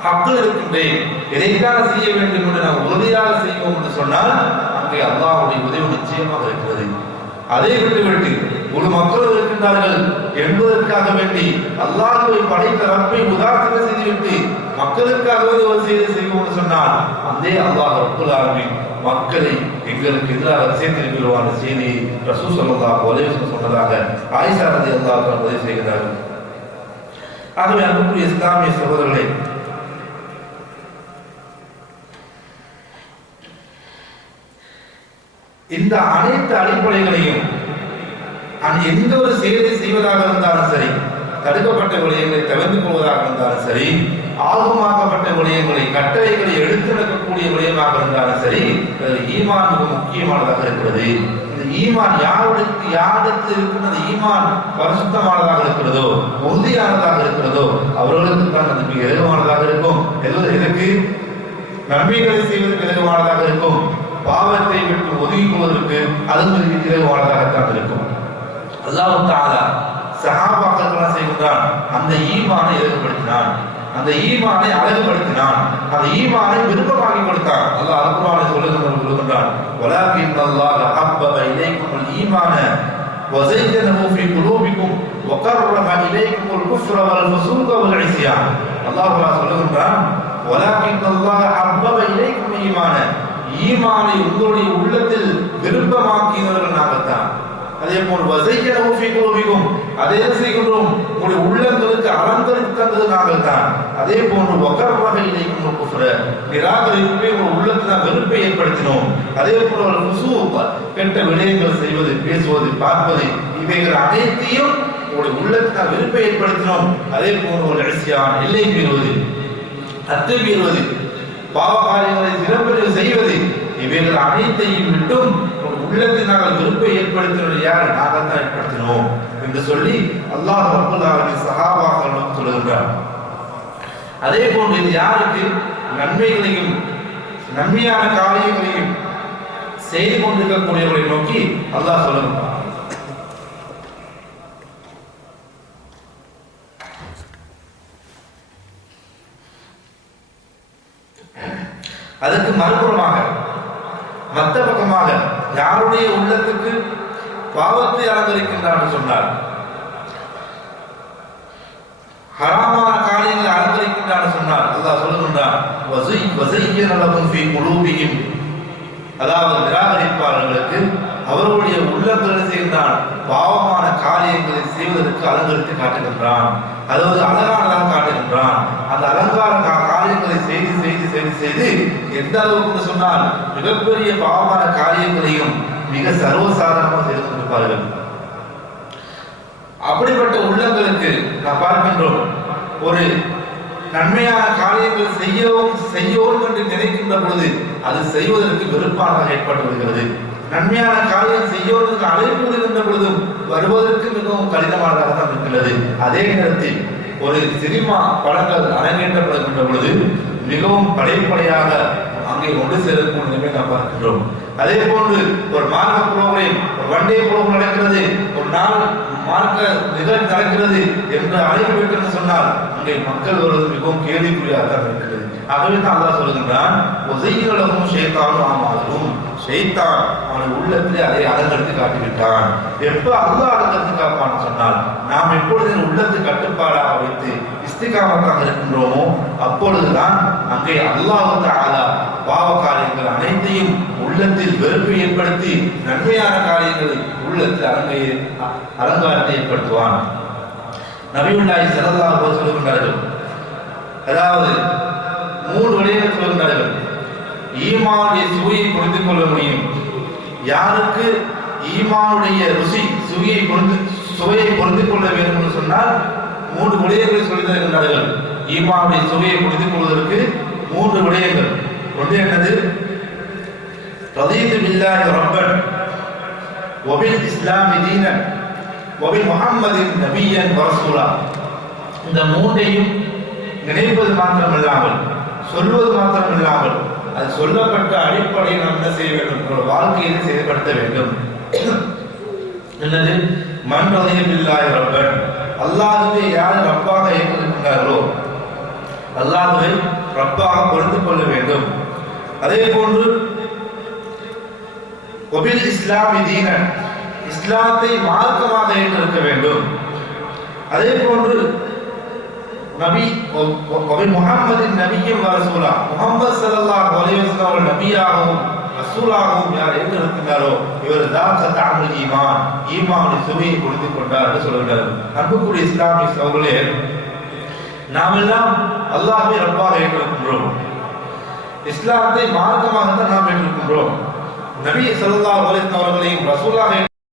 ஹக்கில் இருக்கின்றேன், எதைத்தான் செய்ய வேண்டும் என்று நாம் உறுதியாக செய்வோம் என்று சொன்னால் அங்கே அல்லாஹ்வுடைய உதவி நிச்சயமாக இருக்கிறது. அதை விட்டுவிட்டு ஒரு மக்கள் இருக்கின்றார்கள் என்பதற்காக வேண்டி அல்லாஹ்வை படைத்த ரப்பை உதாரண செய்துவிட்டு மக்களுக்காகவே ஒரு செய்தி செய்வோம் என்று சொன்னால் அதே அல்லாஹ் ரப்புல் ஆலமீன் மக்களை எங்களுக்கு எதிராக சேர்த்திருக்கிற செய்தி ரசூல் ஸல்லல்லாஹு அலைஹி வஸல்லம் சொன்னதாக ஆயிஷா ரலியல்லாஹு அன்ஹா பதிவு செய்கிறார்கள். ஆகவே அன்புக்குரிய இஸ்லாமிய சகோதரர்களே, இந்த அனைத்து அடிப்படைகளையும் எந்த ஒரு செயலை செய்வதாக இருந்தாலும் சரி, தடுக்கப்பட்ட விடயங்களை தவிர்த்து கொள்வதாக இருந்தாலும் சரி, ஆர்வமாக்கப்பட்ட விடயங்களை கட்டளைகளை எடுத்து நடக்கக்கூடிய விடயமாக இருந்தாலும் சரி, ஈமான் மிக முக்கியமானதாக இருக்கிறது. இந்த ஈமான் யாருக்கு இருக்கிறது, ஈமான் பரிசுத்தமானதாக இருக்கிறதோ, உறுதியானதாக இருக்கிறதோ அவர்களுக்கு தான் அது மிக இலகுவானதாக இருக்கும். எதற்கு? நன்மைகளை செய்வதற்கு இலகுவானதாக இருக்கும். பாவத்தை விட்டு ஒதுங்கிக் கொள்வதற்கு அது மிக இலகுவானதாகத்தான் இருக்கும். அல்லாஹ் தஆலா சஹாபாக்கள் செய்கின்றான், அந்த ஈமானை இலகுபடுத்தினான், அந்த ஈமானை அழகுபடுத்தினான், அந்த ஈமானை விருப்பமாக்கி கொடுத்தான். அல்லாஹ் அல்-குர்ஆனில் சொல்லுகின்றான், வலாகின் அல்லாஹ் ஹப்பப இலைக்குமுல் ஈமான வஸையனஹு ஃபீ குலூபிக்கும் வகர்ரஹ இலைக்குமுல் குஃப்ர வல் ஃபுசூக வல் இஸ்யான். அல்லாஹ் சொல்லுகின்றான், வலாகின் அல்லாஹ் ஹப்பப இலைக்குமுல் ஈமான, ஈமானை உங்களுடைய உள்ளத்தில் விருப்பமாக்கியவர்கள் நாங்கள் தான். அதே போல் வஸையனஹு ஃபீ குலூபிக்கும், அதே செய்கின்றோம் உங்களுடைய உள்ளங்களுக்கு அலங்கரித்து தந்தது நாங்கள் தான். அதே போன்று வகர்ரஹ இலைக்குமுல் குஃப்ர, நிராகரிப்பை உங்கள் உள்ளத்தில் நாம் வெறுப்பை ஏற்படுத்தினோம். அதே போல் ஃபுசூக், கெட்ட விடயங்கள் செய்வது, பேசுவது, பார்ப்பது, இவைகள் அனைத்தையும் உங்களுடைய உள்ளத்தில் நாம் வெறுப்பை ஏற்படுத்தினோம். அதே போன்று ஒரு இஸ்யான், எல்லை மீறுவது, அத்துமீறுவது, பாவ காரியங்களை சிறப்பு செய்வது, இவைகள் அனைத்தையும் விட்டும் உள்ளத்தில் நாங்கள் விருப்பை ஏற்படுத்தினோம். யார்? நாங்கள் தான் ஏற்படுத்தினோம் என்று சொல்லி அல்லாஹ் ரப்பல் ஆலமீன் சஹாபாக்களுக்கு சொல்லுகிறார். அதே போன்று இது யாருக்கு? நன்மைகளையும் நன்மையான காரியங்களையும் செய்து கொண்டிருக்கக்கூடியவர்களை நோக்கி அல்லாஹ் சொல்லுகிறார். அதற்கு மறுபுறமாக மற்ற பக்கமாக யாருடைய உள்ளத்துக்கு பாவத்தை அலங்கரிக்கின்றான் சொன்னார், ஹராமான காரியங்களை அலங்கரிக்கின்றான் சொன்னார், அல்லாஹ் சொல்லுகின்றான், வஸையன லஹும் ஃபீ குலூபிஹிம், அதாவது நிராகரிப்பாளர்களுக்கு அவர்களுடைய உள்ளத்தில் செய்கின்றான் பாவமான காரியங்களை செய்வதற்கு அலங்கரித்து காட்டுகின்றான். அதாவது அழகானதாக காட்டுகின்றான். அந்த அலங்கார காரியங்களை செய்து செய்து செய்து செய்து எந்த அளவுக்கு சொன்னால் மிகப்பெரிய பாவமான காரியங்களையும் மிக சர்வசாதாரணமாக செய்து கொண்டிருப்பார்கள். அப்படிப்பட்ட உள்ளங்களுக்கு நாம் பார்க்கின்றோம், ஒரு நன்மையான காரியங்கள் செய்யவும் என்று நினைக்கின்ற பொழுது அது செய்வதற்கு வெறுப்பானதாக ஏற்பட்டு வருகிறது. நன்மையான காரியம் செய்வதற்கு அழைப்பு விடுகின்ற பொழுதும் வருவதற்கு மிகவும் கடினமானதாக தான் இருக்கிறது. அதே நேரத்தில் ஒரு சினிமா படங்கள் அரங்கேற்றப்படுகின்ற பொழுது மிகவும் படைப்படையாக அங்கே ஒன்று சேரக்கூடிய நிலைமை நாம் பார்க்கின்றோம். அதே போன்று ஒரு மார்க்க புரோகிராம், ஒரு வண்டே புரோகிராம் நடக்கிறது, ஒரு நாள் மார்க்க நிகழ்ச்சி நடக்கிறது என்று அழைப்பு விட்டு சொன்னால் அங்கே மக்கள் வருவது மிகவும் கேள்விக்குறியாக தான் இருக்கிறது. ஆகவே தான் அல்லாஹ் சொல்லுகின்றான், ஒசையிலும் ஷைத்தானும் ஆமாலும் ஷைத்தான் அவனை உள்ளத்திலே அதை அலங்கரித்து காட்டிவிட்டான். எப்ப அல்லாஹ் அலங்கரித்து காப்பான்னு சொன்னால் நாம் எப்பொழுது உள்ளத்தை கட்டுப்பாடாக வைத்து இஸ்திகாமத்தாக இருக்கின்றோமோ அப்பொழுதுதான் அங்கே அல்லாஹ் தஆலா பாவ காரியங்கள் அனைத்தையும் உள்ளத்தில் வெறுப்பை ஏற்படுத்தி நன்மையான காரியங்களை உள்ளத்தில் அலங்காரத்தை ஏற்படுத்துவான். நபியுல்லாஹி ஸல்லல்லாஹு அலைஹி வஸல்லம் சொல்லுகிறார்கள், அதாவது 3 விடயங்கள் சொல்லுகிறார்கள். ஈமானுடைய சுவையை புரிந்து கொள்ள முடியும். யாருக்கு ஈமானுடைய ருசி சுவையை புரிந்து கொள்ள வேண்டும் என்று சொன்னால் மூன்று விடயங்களை சொல்லி தருகின்றார்கள். ஈமானுடைய சுவையை புரிந்து கொள்வதற்கு மூன்று விடயங்கள். ஒன்று என்னது? ரதீது பில்லாஹி ரப்பன் வபில் இஸ்லாமி தீனன் வபி முஹம்மதின் நபியன் வரசூலா. இந்த மூன்றையும் நினைப்பது மாத்திரமில்லாமல், சொல்வது மாத்திரமில்லாமல், அது சொல்லப்பட்ட அடிப்படையில் நாம் என்ன செய்ய வேண்டும்? வாழ்க்கையில் செயல்படுத்த வேண்டும். என்னது? மன் ரதிய பில்லாஹி ரப்பன், அல்லாஹ்வை யார் ரப்பாக ஏற்றிருக்கின்றார்களோ அல்லாஹ்வை ரப்பாக பொறுத்து கொள்ள வேண்டும். அதே போன்று வபில் இஸ்லாமி தீனன், இஸ்லாத்தை மார்க்கமாக ஏற்றிருக்க வேண்டும். அதே போன்று நபி முஹம்மதின் நபியும் ரசூலா, முஹம்மது ஸல்லல்லாஹு அலைஹி வஸல்லம் அவர்கள் நபியாகவும் ரசூலாகவும் யார் ஏற்றிருக்கிறாரோ இவர் தான் சத்தாமுல் ஈமான், ஈமானுடைய சுவையை புரிந்து கொண்டார் என்று சொல்கிறார். அன்புக்குரிய இஸ்லாமிய சகோதரர்களே, நாம் எல்லாம் அல்லாஹ்வை ரப்பாக ஏற்றிருக்கின்றோம். இஸ்லாத்தை மார்க்கமாக தான் நாம் ஏற்றிருக்கின்றோம். நபி ஸல்லல்லாஹு அலைஹி வஸல்லம் அவர்களையும் ரசூலாக